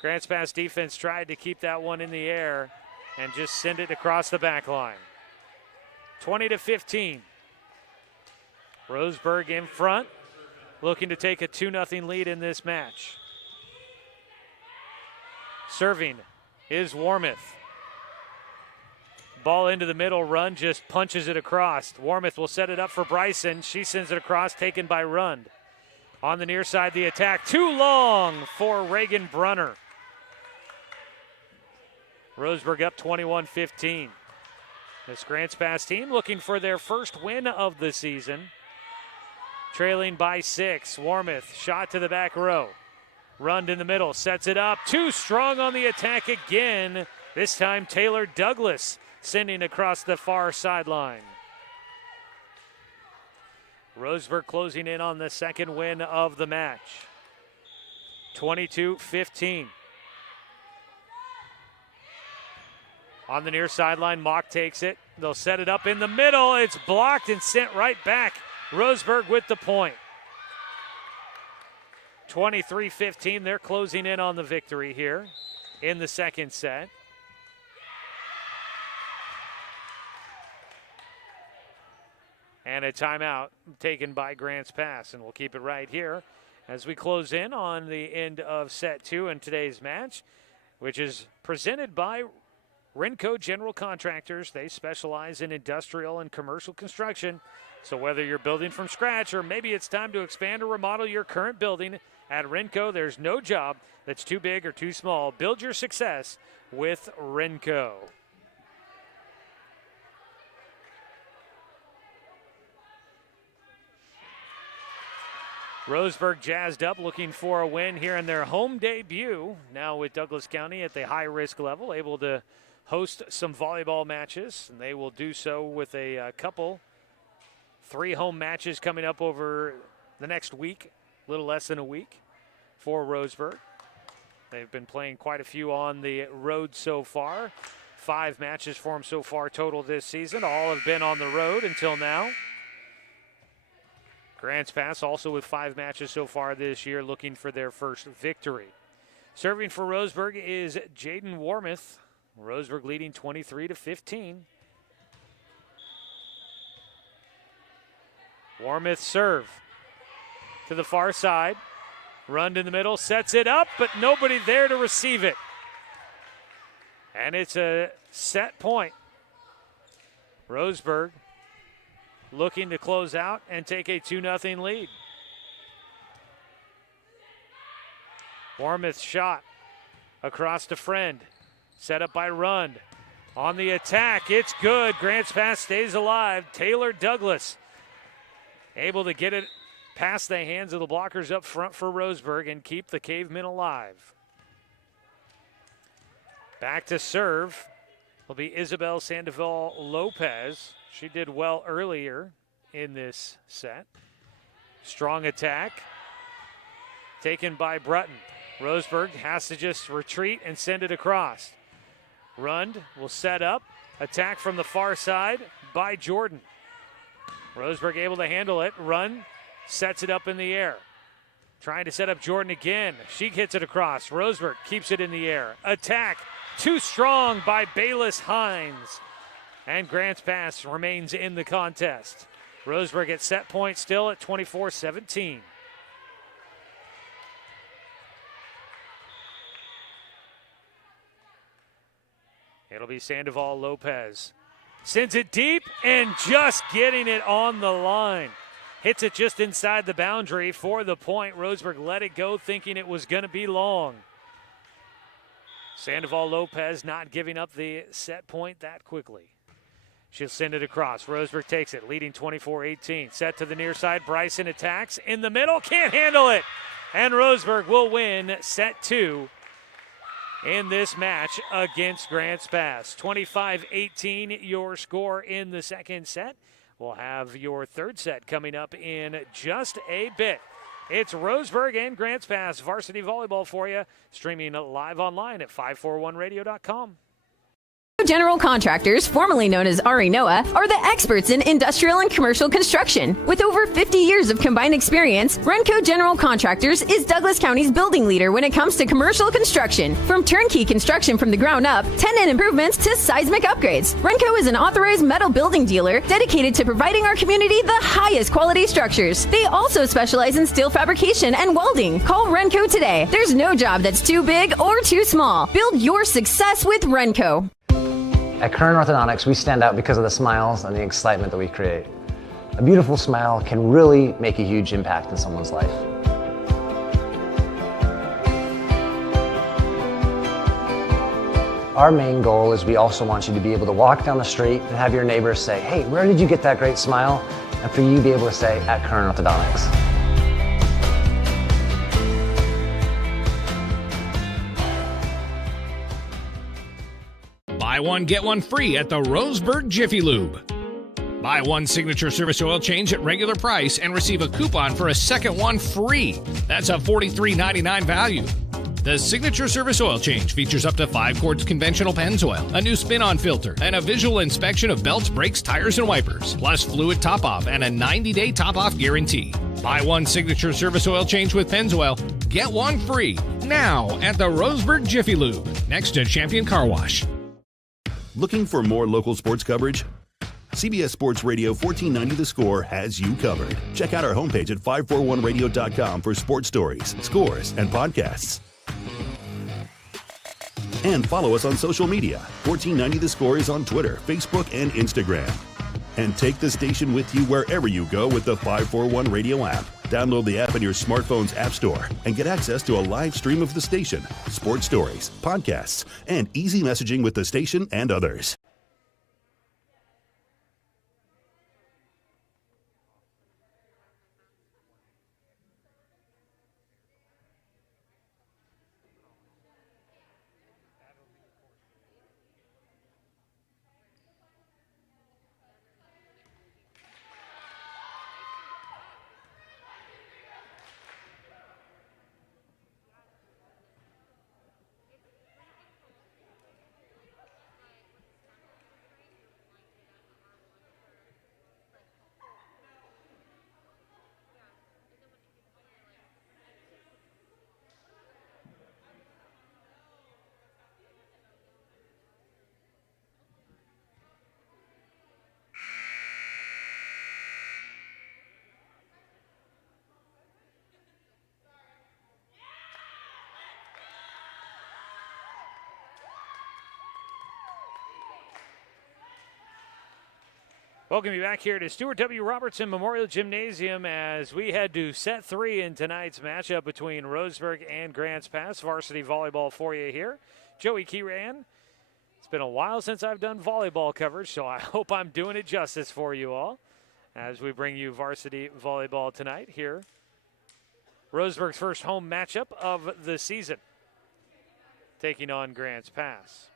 Grants Pass defense tried to keep that one in the air and just send it across the back line. 20-15. Roseburg in front, looking to take a 2-0 lead in this match. Serving is Warmouth. Ball into the middle, Rund just punches it across. Warmouth will set it up for Bryson. She sends it across, taken by Rund. On the near side, the attack. Too long for Reagan Brunner. Roseburg up 21-15. This Grants Pass team looking for their first win of the season. Trailing by 6. Warmouth, shot to the back row. Rund in the middle, sets it up. Too strong on the attack again. This time Taylor Douglas sending across the far sideline. Roseburg closing in on the second win of the match. 22-15. On the near sideline, Mock takes it. They'll set it up in the middle. It's blocked and sent right back. Roseburg with the point. 23-15, they're closing in on the victory here in the second set. And a timeout taken by Grants Pass, and we'll keep it right here as we close in on the end of set 2 in today's match, which is presented by Renco General Contractors. They specialize in industrial and commercial construction. So whether you're building from scratch or maybe it's time to expand or remodel your current building, at Renco, there's no job that's too big or too small. Build your success with Renco. Roseburg jazzed up, looking for a win here in their home debut. Now with Douglas County at the high-risk level, able to host some volleyball matches, and they will do so with a couple. 3 home matches coming up over the next week, a little less than a week for Roseburg. They've been playing quite a few on the road so far. 5 matches for them so far total this season. All have been on the road until now. Grants Pass also with 5 matches so far this year, looking for their first victory. Serving for Roseburg is Jaden Warmouth. Roseburg leading 23-15. Warmouth serve to the far side. Rund in the middle, sets it up, but nobody there to receive it. And it's a set point. Roseburg looking to close out and take a 2-0 lead. Warmouth's shot across to Friend. Set up by Rund. On the attack, it's good. Grants Pass stays alive. Taylor Douglas able to get it past the hands of the blockers up front for Roseburg and keep the Cavemen alive. Back to serve will be Isabel Sandoval Lopez. She did well earlier in this set. Strong attack taken by Brutton. Roseburg has to just retreat and send it across. Rund will set up. Attack from the far side by Jordan. Roseburg able to handle it. Rund sets it up in the air. Trying to set up Jordan again. She hits it across. Roseburg keeps it in the air. Attack too strong by Bayless Hines. And Grants Pass remains in the contest. Roseburg at set point still at 24-17. It'll be Sandoval Lopez. Sends it deep and just getting it on the line. Hits it just inside the boundary for the point. Roseburg let it go thinking it was going to be long. Sandoval Lopez not giving up the set point that quickly. She'll send it across. Roseburg takes it, leading 24-18. Set to the near side. Bryson attacks in the middle. Can't handle it. And Roseburg will win set 2 in this match against Grants Pass. 25-18 your score in the second set. We'll have your third set coming up in just a bit. It's Roseburg and Grants Pass varsity volleyball for you, streaming live online at 541radio.com. General Contractors, formerly known as RE Noah, are the experts in industrial and commercial construction. With over 50 years of combined experience, Renco General Contractors is Douglas County's building leader when it comes to commercial construction. From turnkey construction from the ground up, tenant improvements to seismic upgrades, Renco is an authorized metal building dealer dedicated to providing our community the highest quality structures. They also specialize in steel fabrication and welding. Call Renco today. There's no job that's too big or too small. Build your success with Renco. At Current Orthodontics, we stand out because of the smiles and the excitement that we create. A beautiful smile can really make a huge impact in someone's life. Our main goal is we also want you to be able to walk down the street and have your neighbors say, "Hey, where did you get that great smile?" And for you to be able to say, "At Current Orthodontics." Buy one, get one free at the Roseburg Jiffy Lube. Buy one signature service oil change at regular price and receive a coupon for a second one free. That's a $43.99 value. The signature service oil change features up to 5 quarts conventional Pennzoil, a new spin-on filter, and a visual inspection of belts, brakes, tires, and wipers, plus fluid top-off and a 90-day top-off guarantee. Buy one signature service oil change with Pennzoil, get one free now at the Roseburg Jiffy Lube, next to Champion Car Wash. Looking for more local sports coverage? CBS Sports Radio 1490 The Score has you covered. Check out our homepage at 541radio.com for sports stories, scores, and podcasts. And follow us on social media. 1490 The Score is on Twitter, Facebook, and Instagram. And take the station with you wherever you go with the 541 Radio app. Download the app in your smartphone's app store and get access to a live stream of the station, sports stories, podcasts, and easy messaging with the station and others. Welcome you back here to Stuart W. Robertson Memorial Gymnasium as we head to set 3 in tonight's matchup between Roseburg and Grants Pass. Varsity volleyball for you here. Joey Kieran. It's been a while since I've done volleyball coverage, so I hope I'm doing it justice for you all. as we bring you varsity volleyball tonight here. Roseburg's first home matchup of the season, taking on Grants Pass.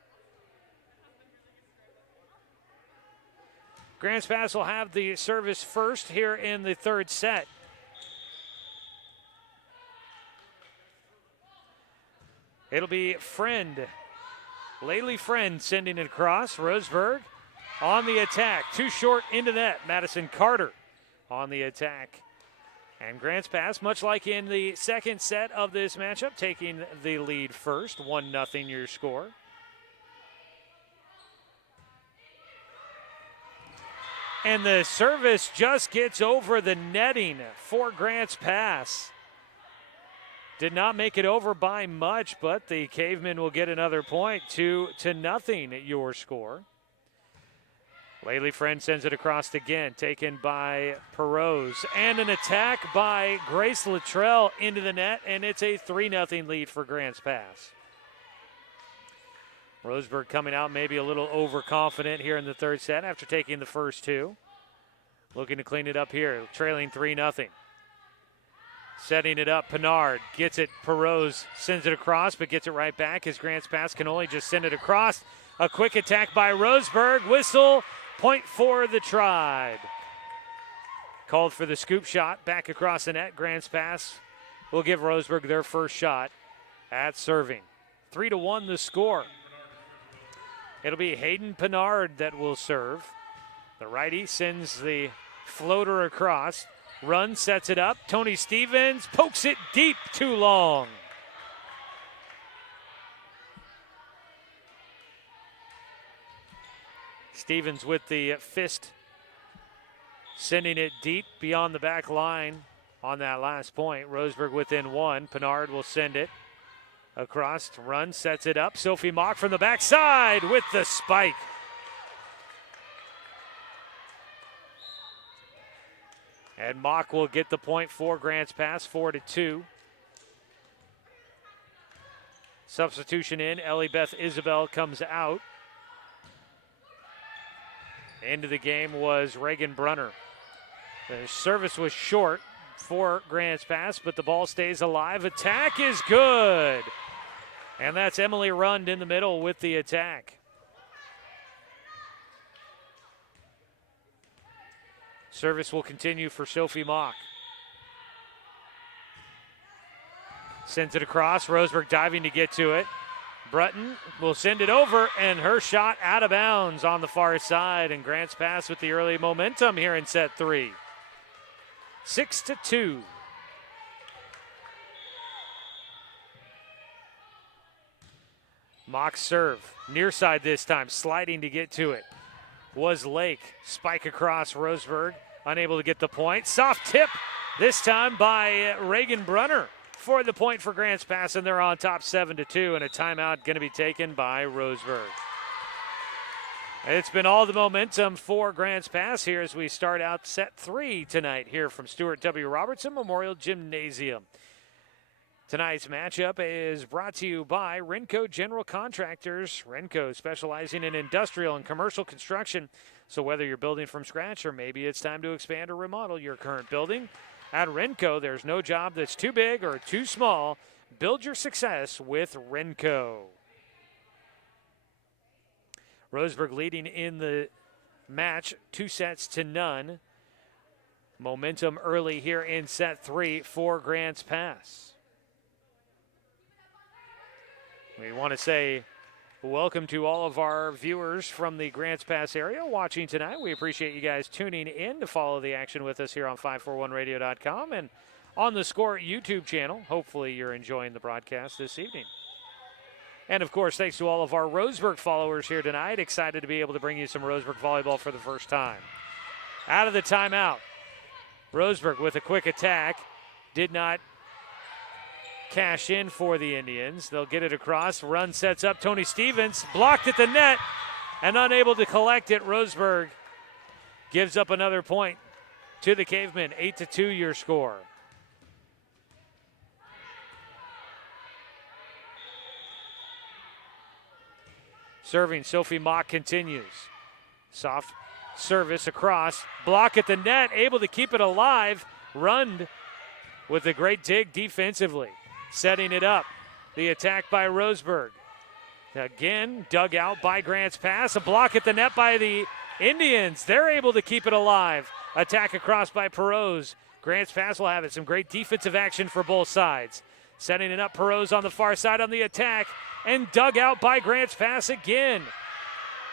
Grants Pass will have the service first here in the third set. It'll be Laylee Friend sending it across. Roseburg on the attack. Too short into net. Madison Carter on the attack. And Grants Pass, much like in the second set of this matchup, taking the lead first. 1-0 your score. And the service just gets over the netting for Grants Pass. Did not make it over by much, but the Cavemen will get another point. 2-0 your score. Laylee Friend sends it across again, taken by Perose. And an attack by Grace Luttrell into the net, and it's a 3-0 lead for Grants Pass. Roseburg coming out maybe a little overconfident here in the third set after taking the first two. Looking to clean it up here, trailing 3-0. Setting it up, Pinard gets it. Perose sends it across, but gets it right back as Grants Pass can only just send it across. A quick attack by Roseburg. Whistle, point for the Tribe. Called for the scoop shot back across the net. Grants Pass will give Roseburg their first shot at serving. 3-1 the score. It'll be Hayden Pinard that will serve. The righty sends the floater across. Run, sets it up. Tony Stevens pokes it deep, too long. Stevens with the fist, sending it deep beyond the back line on that last point. Roseburg within one. Pinard will send it across. Run, sets it up. Sophie Mock from the backside with the spike. And Mock will get the point for Grants Pass, 4-2. Substitution in, Ellie Beth Isabel comes out. Into the game was Reagan Brunner. The service was short for Grants Pass, but the ball stays alive. Attack is good. And that's Emily Rund in the middle with the attack. Service will continue for Sophie Mock. Sends it across. Roseburg diving to get to it. Brutton will send it over, and her shot out of bounds on the far side. And Grants Pass with the early momentum here in set three. 6-2. Mock serve. Near side this time, sliding to get to it. Was Lake. Spike across Roseburg. Unable to get the point. Soft tip this time by Reagan Brunner for the point for Grants Pass, and they're on top 7-2, and a timeout going to be taken by Roseburg. It's been all the momentum for Grants Pass here as we start out set three tonight here from Stuart W. Robertson Memorial Gymnasium. Tonight's matchup is brought to you by Renco General Contractors. Renco specializing in industrial and commercial construction. So whether you're building from scratch or maybe it's time to expand or remodel your current building, at Renco, there's no job that's too big or too small. Build your success with Renco. Roseburg leading in the match 2-0. Momentum early here in set three for Grants Pass. We want to say welcome to all of our viewers from the Grants Pass area watching tonight. We appreciate you guys tuning in to follow the action with us here on 541radio.com and on the Score YouTube channel. Hopefully you're enjoying the broadcast this evening. And, of course, thanks to all of our Roseburg followers here tonight. Excited to be able to bring you some Roseburg volleyball for the first time. Out of the timeout, Roseburg with a quick attack. Did not cash in for the Indians. They'll get it across. Run sets up. Tony Stevens blocked at the net and unable to collect it. Roseburg gives up another point to the Cavemen. 8-2 your score. Serving, Sophie Mock continues. Soft Service across, block at the net, able to keep it alive. Rund with a great dig defensively, setting it up. The attack by Roseburg. Again, dug out by Grant's pass. A block at the net by the Indians. They're able to keep it alive. Attack across by Perotz. Grant's pass will have it. Some great defensive action for both sides. Setting it up, Perotz on the far side on the attack. And dug out by Grant's pass again.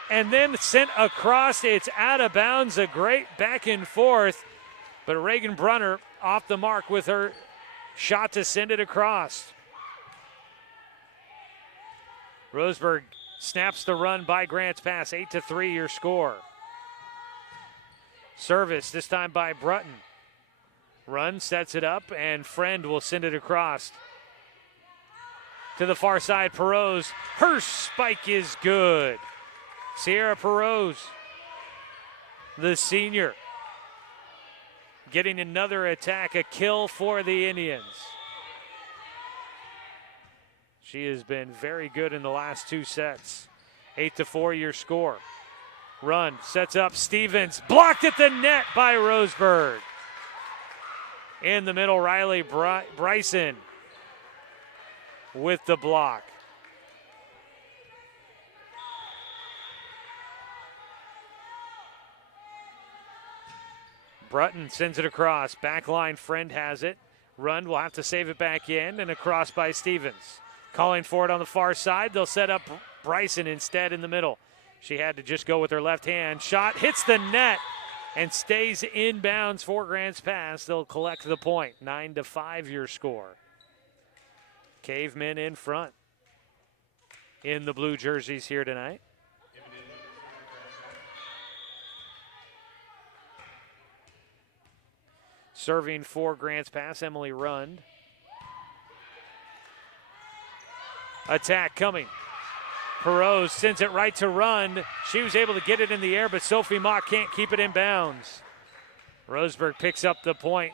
And then sent across. It's out of bounds. A great back and forth. But Reagan Brunner off the mark with her shot to send it across. Roseburg snaps the run by Grant's pass. 8-3 your score. Service this time by Brunton. Run sets it up, and Friend will send it across. To the far side, Perotz. Her spike is good. Sierra Perotz, the senior, getting another attack, a kill for the Indians. She has been very good in the last two sets. 8-4 your score. Run, sets up Stevens, blocked at the net by Roseburg. In the middle, Riley Bryson with the block. Brunton sends it across. Backline, Friend has it. Rund will have to save it back in, and across by Stevens. Calling for it on the far side. They'll set up Bryson instead in the middle. She had to just go with her left hand. Shot hits the net and stays inbounds for Grant's pass. They'll collect the point. 9-5 your score. Cavemen in front in the blue jerseys here tonight. Serving for Grant's pass, Emily Rund. Attack coming. Perotz sends it right to Rund. She was able to get it in the air, but Sophie Mock can't keep it in bounds. Roseburg picks up the point,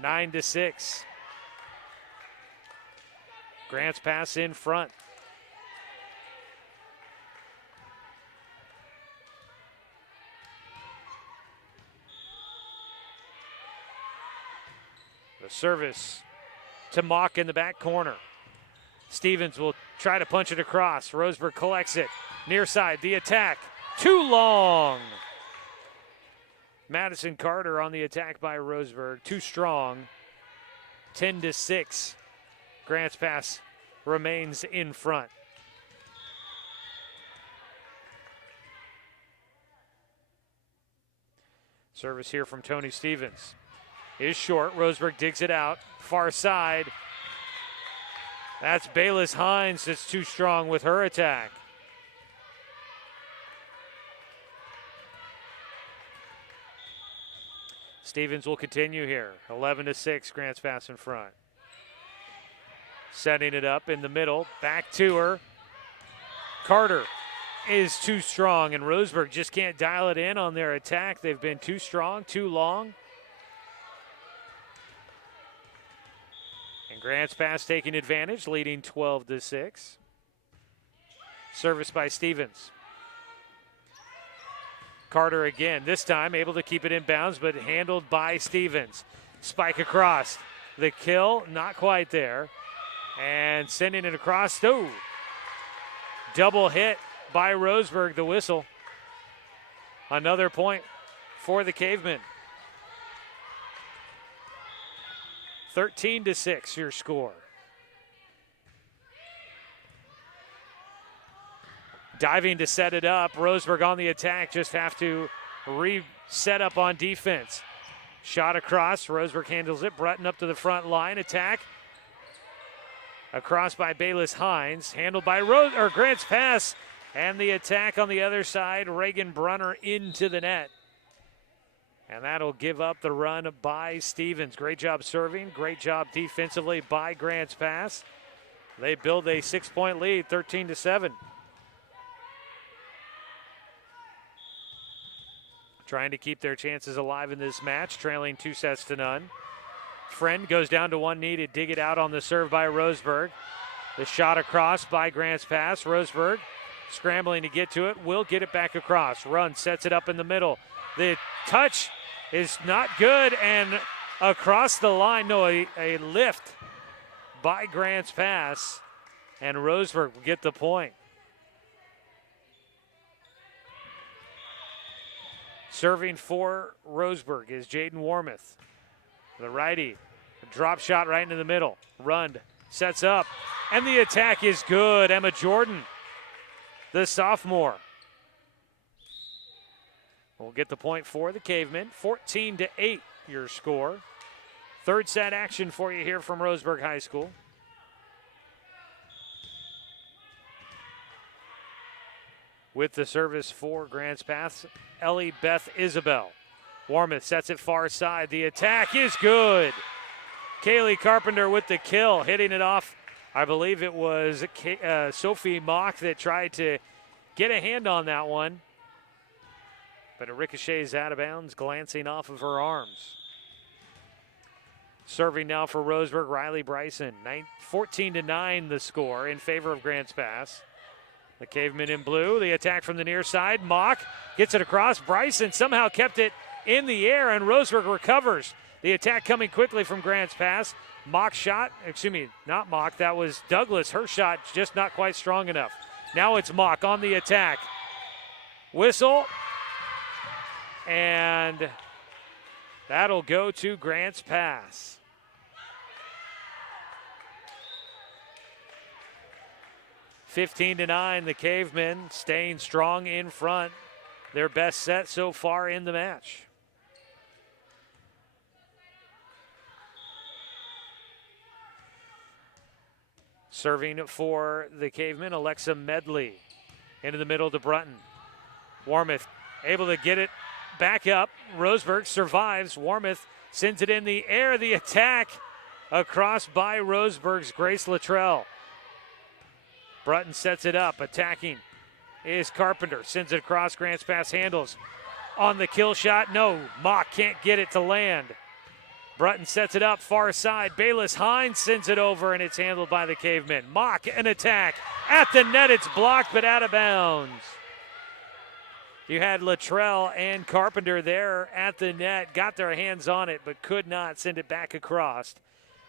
9-6. Grant's pass in front. The service to Mock in the back corner. Stevens will try to punch it across. Roseburg collects it. Near side, the attack. Too long. Madison Carter on the attack by Roseburg. Too strong. 10-6. Grant's pass remains in front. Service here from Tony Stevens is short. Roseburg digs it out. Far side. That's Bayless Hines that's too strong with her attack. Stevens will continue here. 11-6, Grant's pass in front. Setting it up in the middle. Back to her. Carter is too strong, and Roseburg just can't dial it in on their attack. They've been too strong, too long. And Grant's pass taking advantage, leading 12-6. Service by Stevens. Carter again, this time able to keep it in bounds, but handled by Stevens. Spike across. The kill, not quite there. And sending it across. Oh, double hit by Roseburg, the whistle. Another point for the Cavemen. 13-6 your score. Diving to set it up. Roseburg on the attack. Just have to reset up on defense. Shot across. Roseburg handles it. Brunton up to the front line. Attack. Across by Bayless Hines. Handled by Grant's pass. And the attack on the other side. Reagan Brunner into the net. And that'll give up the run by Stevens. Great job serving. Great job defensively by Grant's pass. They build a 6-point lead, 13-7. Trying to keep their chances alive in this match, trailing 2-0. Friend goes down to one knee to dig it out on the serve by Roseburg. The shot across by Grant's pass. Roseburg scrambling to get to it, will get it back across. Run, sets it up in the middle. The touch is not good, and across the line, no, a lift by Grants Pass, and Roseburg will get the point. Serving for Roseburg is Jaden Warmoth. The righty, a drop shot right into the middle. Rund sets up, and the attack is good. Emma Jordan, the sophomore, will get the point for the Cavemen. 14-8 your score. Third set action for you here from Roseburg High School. With the service for Grants Pass, Ellie Beth Isabel. Warmoth sets it far side. The attack is good. Kaylee Carpenter with the kill, hitting it off. I believe it was Sophie Mock that tried to get a hand on that one. But it ricochets out of bounds, glancing off of her arms. Serving now for Roseburg, Riley Bryson. 14-9 the score in favor of Grants Pass. The Cavemen in blue, the attack from the near side. Mock gets it across. Bryson somehow kept it in the air, and Roseburg recovers. The attack coming quickly from Grants Pass. Mock shot, not Mock, that was Douglas. Her shot just not quite strong enough. Now it's Mock on the attack. Whistle, and that'll go to Grants Pass. 15-9, the Cavemen staying strong in front. Their best set so far in the match. Serving for the Cavemen, Alexa Medley. Into the middle to Brunton. Warmoth able to get it back up. Roseburg survives. Warmoth sends it in the air. The attack across by Roseburg's Grace Luttrell. Brunton sets it up. Attacking is Carpenter. Sends it across. Grants Pass handles. On the kill shot, no. Mock can't get it to land. Brunton sets it up far side. Bayless Hines sends it over, and it's handled by the Cavemen. Mock an attack. At the net, it's blocked, but out of bounds. You had Luttrell and Carpenter there at the net. Got their hands on it, but could not send it back across.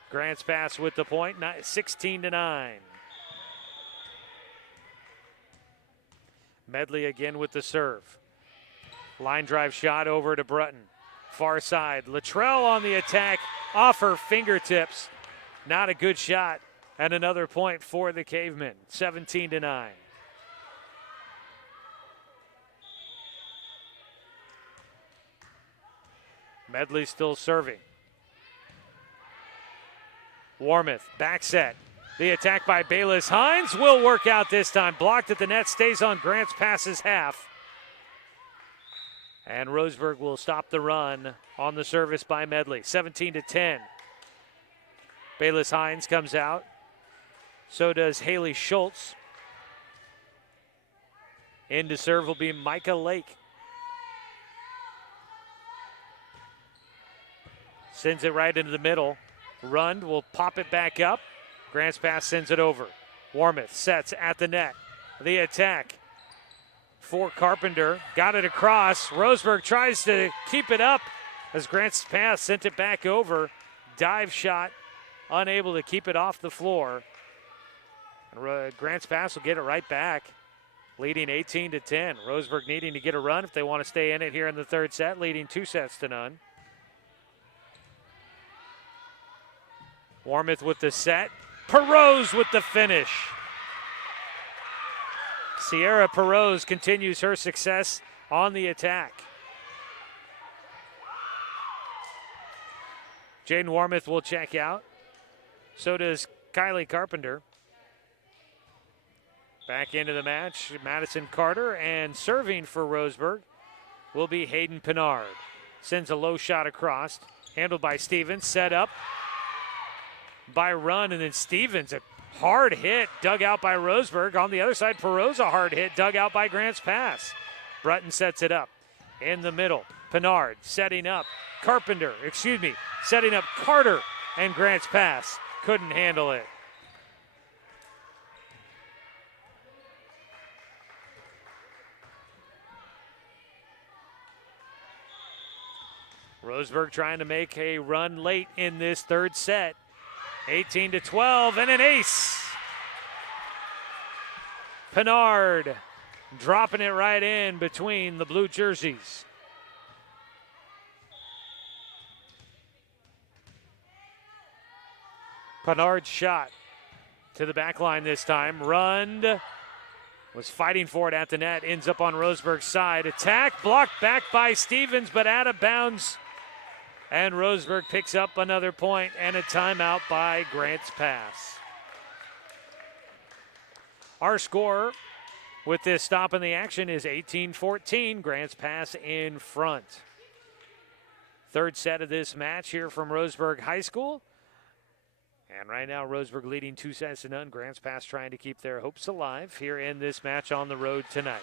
Grants Pass with the point, 16-9. Medley again with the serve. Line drive shot over to Brunton. Far side. Luttrell on the attack off her fingertips. Not a good shot. And another point for the Cavemen. 17-9. Medley still serving. Warmoth back set. The attack by Bayless Hines will work out this time. Blocked at the net, stays on Grants Pass's half. And Roseburg will stop the run on the service by Medley. 17-10. Bayless Hines comes out. So does Haley Schultz. In to serve will be Micah Lake. Sends it right into the middle. Rund will pop it back up. Grants Pass sends it over. Warmoth sets at the net. The attack for Carpenter. Got it across. Roseburg tries to keep it up as Grants Pass sent it back over. Dive shot, unable to keep it off the floor. Grants Pass will get it right back, leading 18-10. Roseburg needing to get a run if they want to stay in it here in the third set, leading 2-0. Warmoth with the set. Perose with the finish. Sierra Perose continues her success on the attack. Jaden Warmoth will check out. So does Kylie Carpenter. Back into the match, Madison Carter, and serving for Roseburg will be Hayden Pinard. Sends a low shot across, handled by Stevens, set up by Run, and then Stevens, a hard hit, dug out by Roseburg. On the other side, Perose, a hard hit, dug out by Grants Pass. Brunton sets it up in the middle. Pinard setting up setting up Carter, and Grants Pass couldn't handle it. Roseburg trying to make a run late in this third set. 18-12 and an ace. Pinard dropping it right in between the blue jerseys. Pinard's shot to the back line this time. Rund was fighting for it at the net. Ends up on Roseburg's side. Attack blocked back by Stevens, but out of bounds. And Roseburg picks up another point and a timeout by Grants Pass. Our score with this stop in the action is 18-14. Grants Pass in front. Third set of this match here from Roseburg High School. And right now, Roseburg leading 2-0. Grants Pass trying to keep their hopes alive here in this match on the road tonight.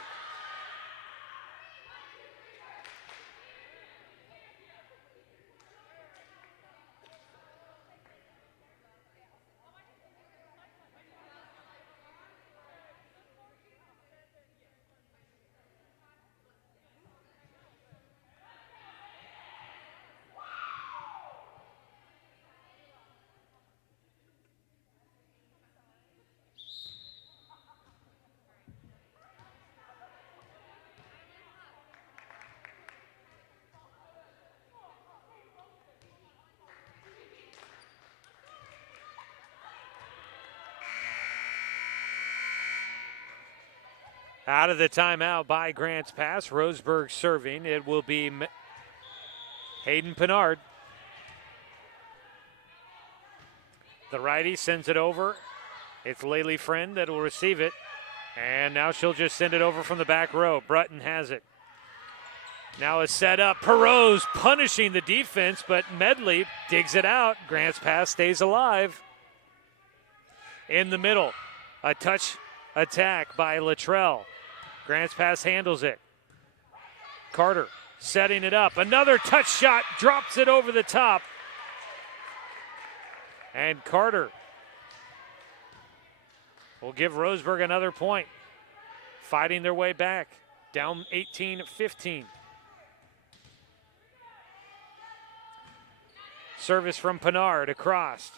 Out of the timeout by Grants Pass, Roseburg serving. It will be Hayden Pinard. The righty sends it over. It's Laylee Friend that will receive it. And now she'll just send it over from the back row. Brutton has it. Now a set up. Perot's punishing the defense, but Medley digs it out. Grants Pass stays alive. In the middle, a touch attack by Luttrell. Grants Pass handles it. Carter setting it up. Another touch shot, drops it over the top. And Carter will give Roseburg another point. Fighting their way back, down 18-15. Service from Pinard across.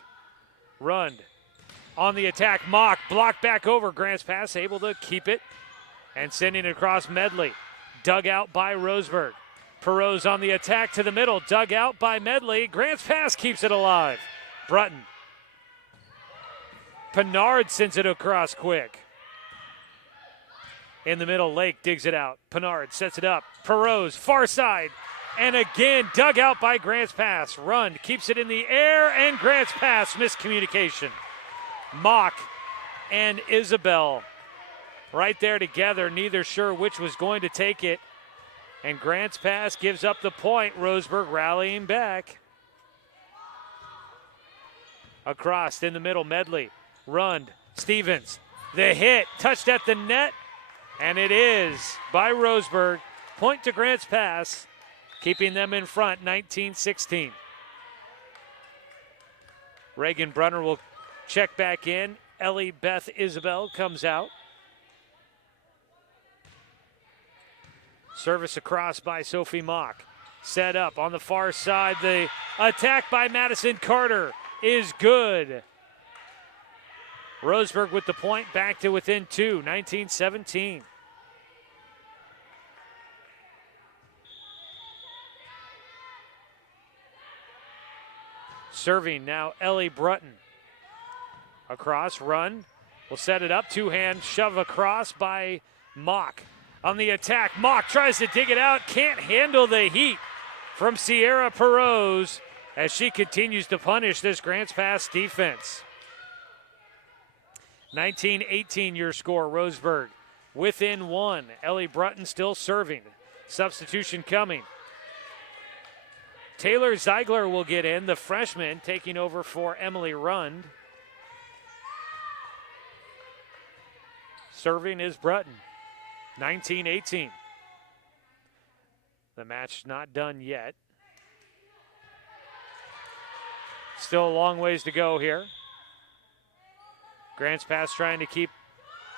Rund on the attack. Mock blocked back over. Grants Pass able to keep it and sending it across Medley. Dug out by Roseburg. Perot's on the attack to the middle. Dug out by Medley. Grants Pass keeps it alive. Brutton. Pinard sends it across quick. In the middle, Lake digs it out. Pinard sets it up. Perot's far side. And again, dug out by Grants Pass. Rund keeps it in the air, and Grants Pass miscommunication. Mock and Isabel right there together, neither sure which was going to take it. And Grants Pass gives up the point. Roseburg rallying back. Across in the middle, Medley. Rund, Stevens. The hit, touched at the net, and it is by Roseburg. Point to Grants Pass, keeping them in front, 19-16. Reagan Brunner will check back in. Ellie Beth Isabel comes out. Service across by Sophie Mock. Set up on the far side. The attack by Madison Carter is good. Roseburg with the point, back to within 2, 19-17. Serving now Ellie Brutton. Across, Run. Will set it up, two-hand shove across by Mock. On the attack, Mock tries to dig it out, can't handle the heat from Sierra Perot's as she continues to punish this Grants Pass defense. 19-18 your score, Roseburg within 1. Ellie Brutton still serving. Substitution coming. Taylor Zeigler will get in, the freshman, taking over for Emily Rund. Serving is Brutton. 19-18. The match not done yet. Still a long ways to go here. Grants Pass trying to keep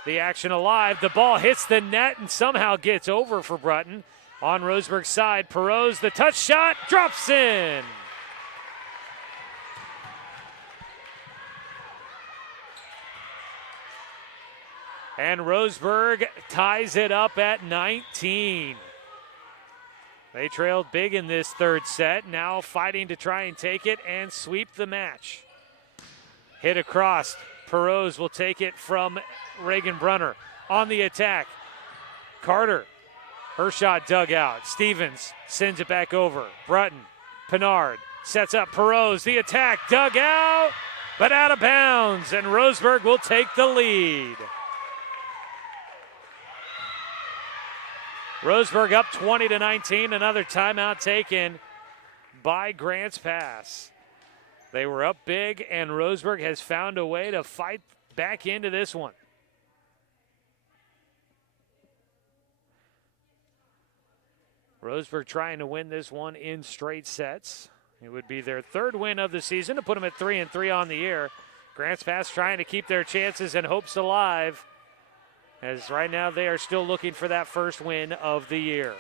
the action alive. The ball hits the net and somehow gets over for Brutton. On Roseburg's side, Perot's the touch shot, drops in. And Roseburg ties it up at 19. They trailed big in this third set, now fighting to try and take it and sweep the match. Hit across, Perot's will take it from Reagan Brunner. On the attack, Carter, her shot dug out. Stevens sends it back over. Brutton, Pinard sets up Perot's, the attack dug out, but out of bounds, and Roseburg will take the lead. Roseburg up 20-19, another timeout taken by Grants Pass. They were up big, and Roseburg has found a way to fight back into this one. Roseburg trying to win this one in straight sets. It would be their third win of the season to put them at 3-3 on the year. Grants Pass trying to keep their chances and hopes alive, as right now they are still looking for that first win of the year.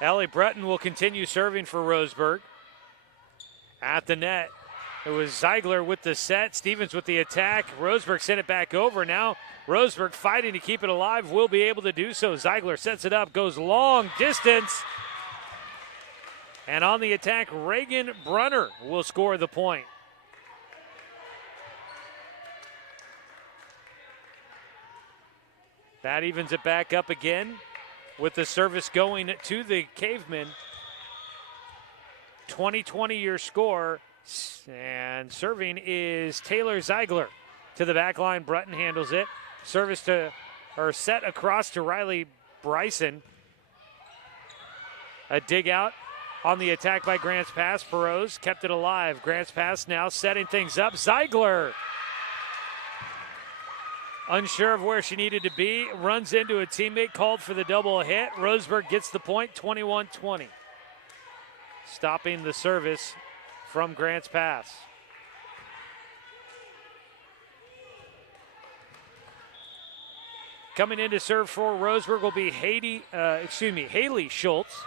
Allie Breton will continue serving for Roseburg. At the net, it was Ziegler with the set, Stevens with the attack. Roseburg sent it back over. Now Roseburg fighting to keep it alive, will be able to do so. Ziegler sets it up, goes long distance. And on the attack, Reagan Brunner will score the point. That evens it back up again, with the service going to the Cavemen. 20-20 your score, and serving is Taylor Ziegler. To the back line, Brutton handles it. Service to, or set across to Riley Bryson. A dig out on the attack by Grants Pass. Perot's kept it alive. Grants Pass now setting things up. Ziegler, unsure of where she needed to be, runs into a teammate, called for the double hit. Roseburg gets the point, 21-20. Stopping the service from Grants Pass. Coming in to serve for Roseburg will be Haley Schultz.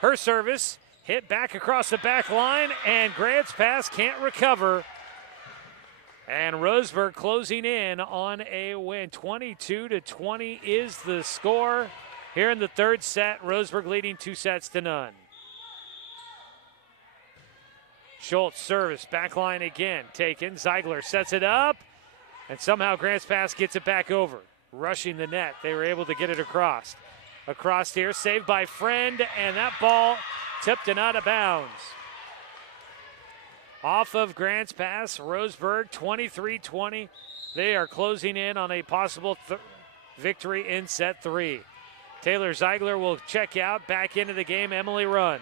Her service hit back across the back line, and Grants Pass can't recover. And Roseburg closing in on a win. 22-20 is the score here in the third set. Roseburg leading 2-0. Schultz service, back line again, taken. Ziegler sets it up, and somehow Grants Pass gets it back over. Rushing the net, they were able to get it across. Across here, saved by Friend, and that ball tipped and out of bounds. Off of Grants Pass, Roseburg 23-20. They are closing in on a possible victory in set 3. Taylor Ziegler will check out. Back into the game, Emily Rund.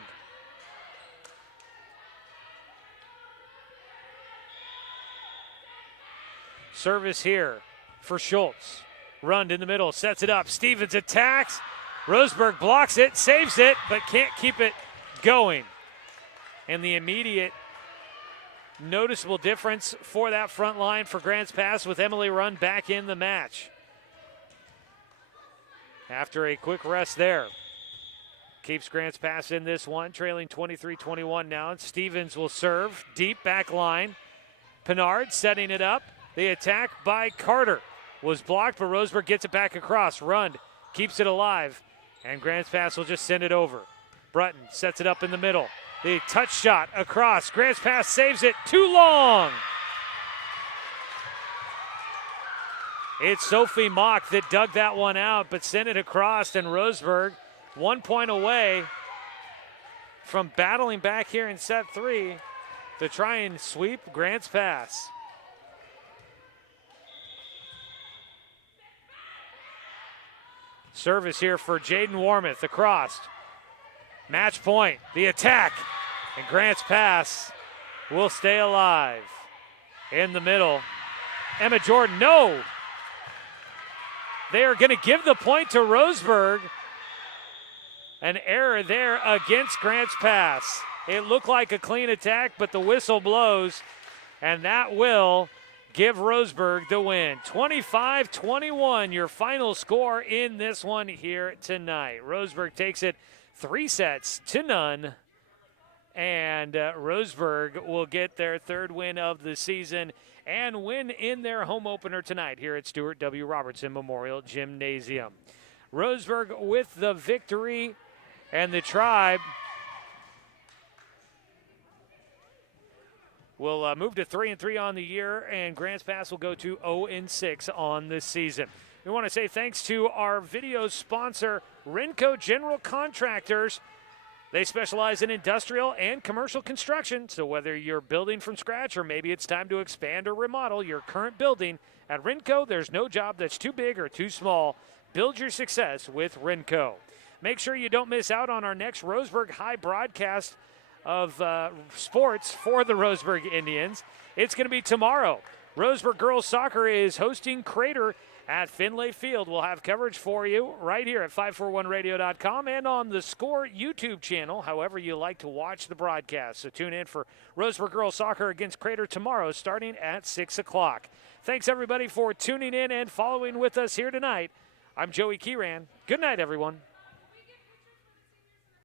Service here for Schultz. Rund in the middle, sets it up. Stevens attacks. Roseburg blocks it, saves it, but can't keep it going. And the immediate noticeable difference for that front line for Grants Pass with Emily Rund back in the match. After a quick rest there. Keeps Grants Pass in this one, trailing 23-21 now. And Stevens will serve, deep back line. Pinard setting it up. The attack by Carter was blocked, but Roseburg gets it back across. Rund keeps it alive, and Grants Pass will just send it over. Brutton sets it up in the middle. The touch shot across. Grants Pass saves it. Too long. It's Sophie Mock that dug that one out, but sent it across, and Roseburg 1 point away from battling back here in set 3 to try and sweep Grants Pass. Service here for Jaden Warmoth across. Match point, the attack, and Grants Pass will stay alive. in the middle. Emma Jordan, no. They are going to give the point to Roseburg. An error there against Grants Pass. It looked like a clean attack, but the whistle blows, and that will give Roseburg the win. 25-21, your final score in this one here tonight. Roseburg takes it 3-0, and Roseburg will get their third win of the season and win in their home opener tonight here at Stuart W. Robertson Memorial Gymnasium. Roseburg with the victory, and the Tribe will move to 3-3 on the year, and Grants Pass will go to 0-6 on the season. We want to say thanks to our video sponsor, Renco General Contractors. They specialize in industrial and commercial construction, so whether you're building from scratch or maybe it's time to expand or remodel your current building, at Renco, there's no job that's too big or too small. Build your success with Renco. Make sure you don't miss out on our next Roseburg High broadcast of sports for the Roseburg Indians. It's going to be tomorrow. Roseburg Girls Soccer is hosting Crater at Finlay Field. We'll have coverage for you right here at 541radio.com and on the Score YouTube channel, however you like to watch the broadcast. So tune in for Roseburg Girls Soccer against Crater tomorrow starting at 6 o'clock. Thanks, everybody, for tuning in and following with us here tonight. I'm Joey Kieran. Good night, everyone.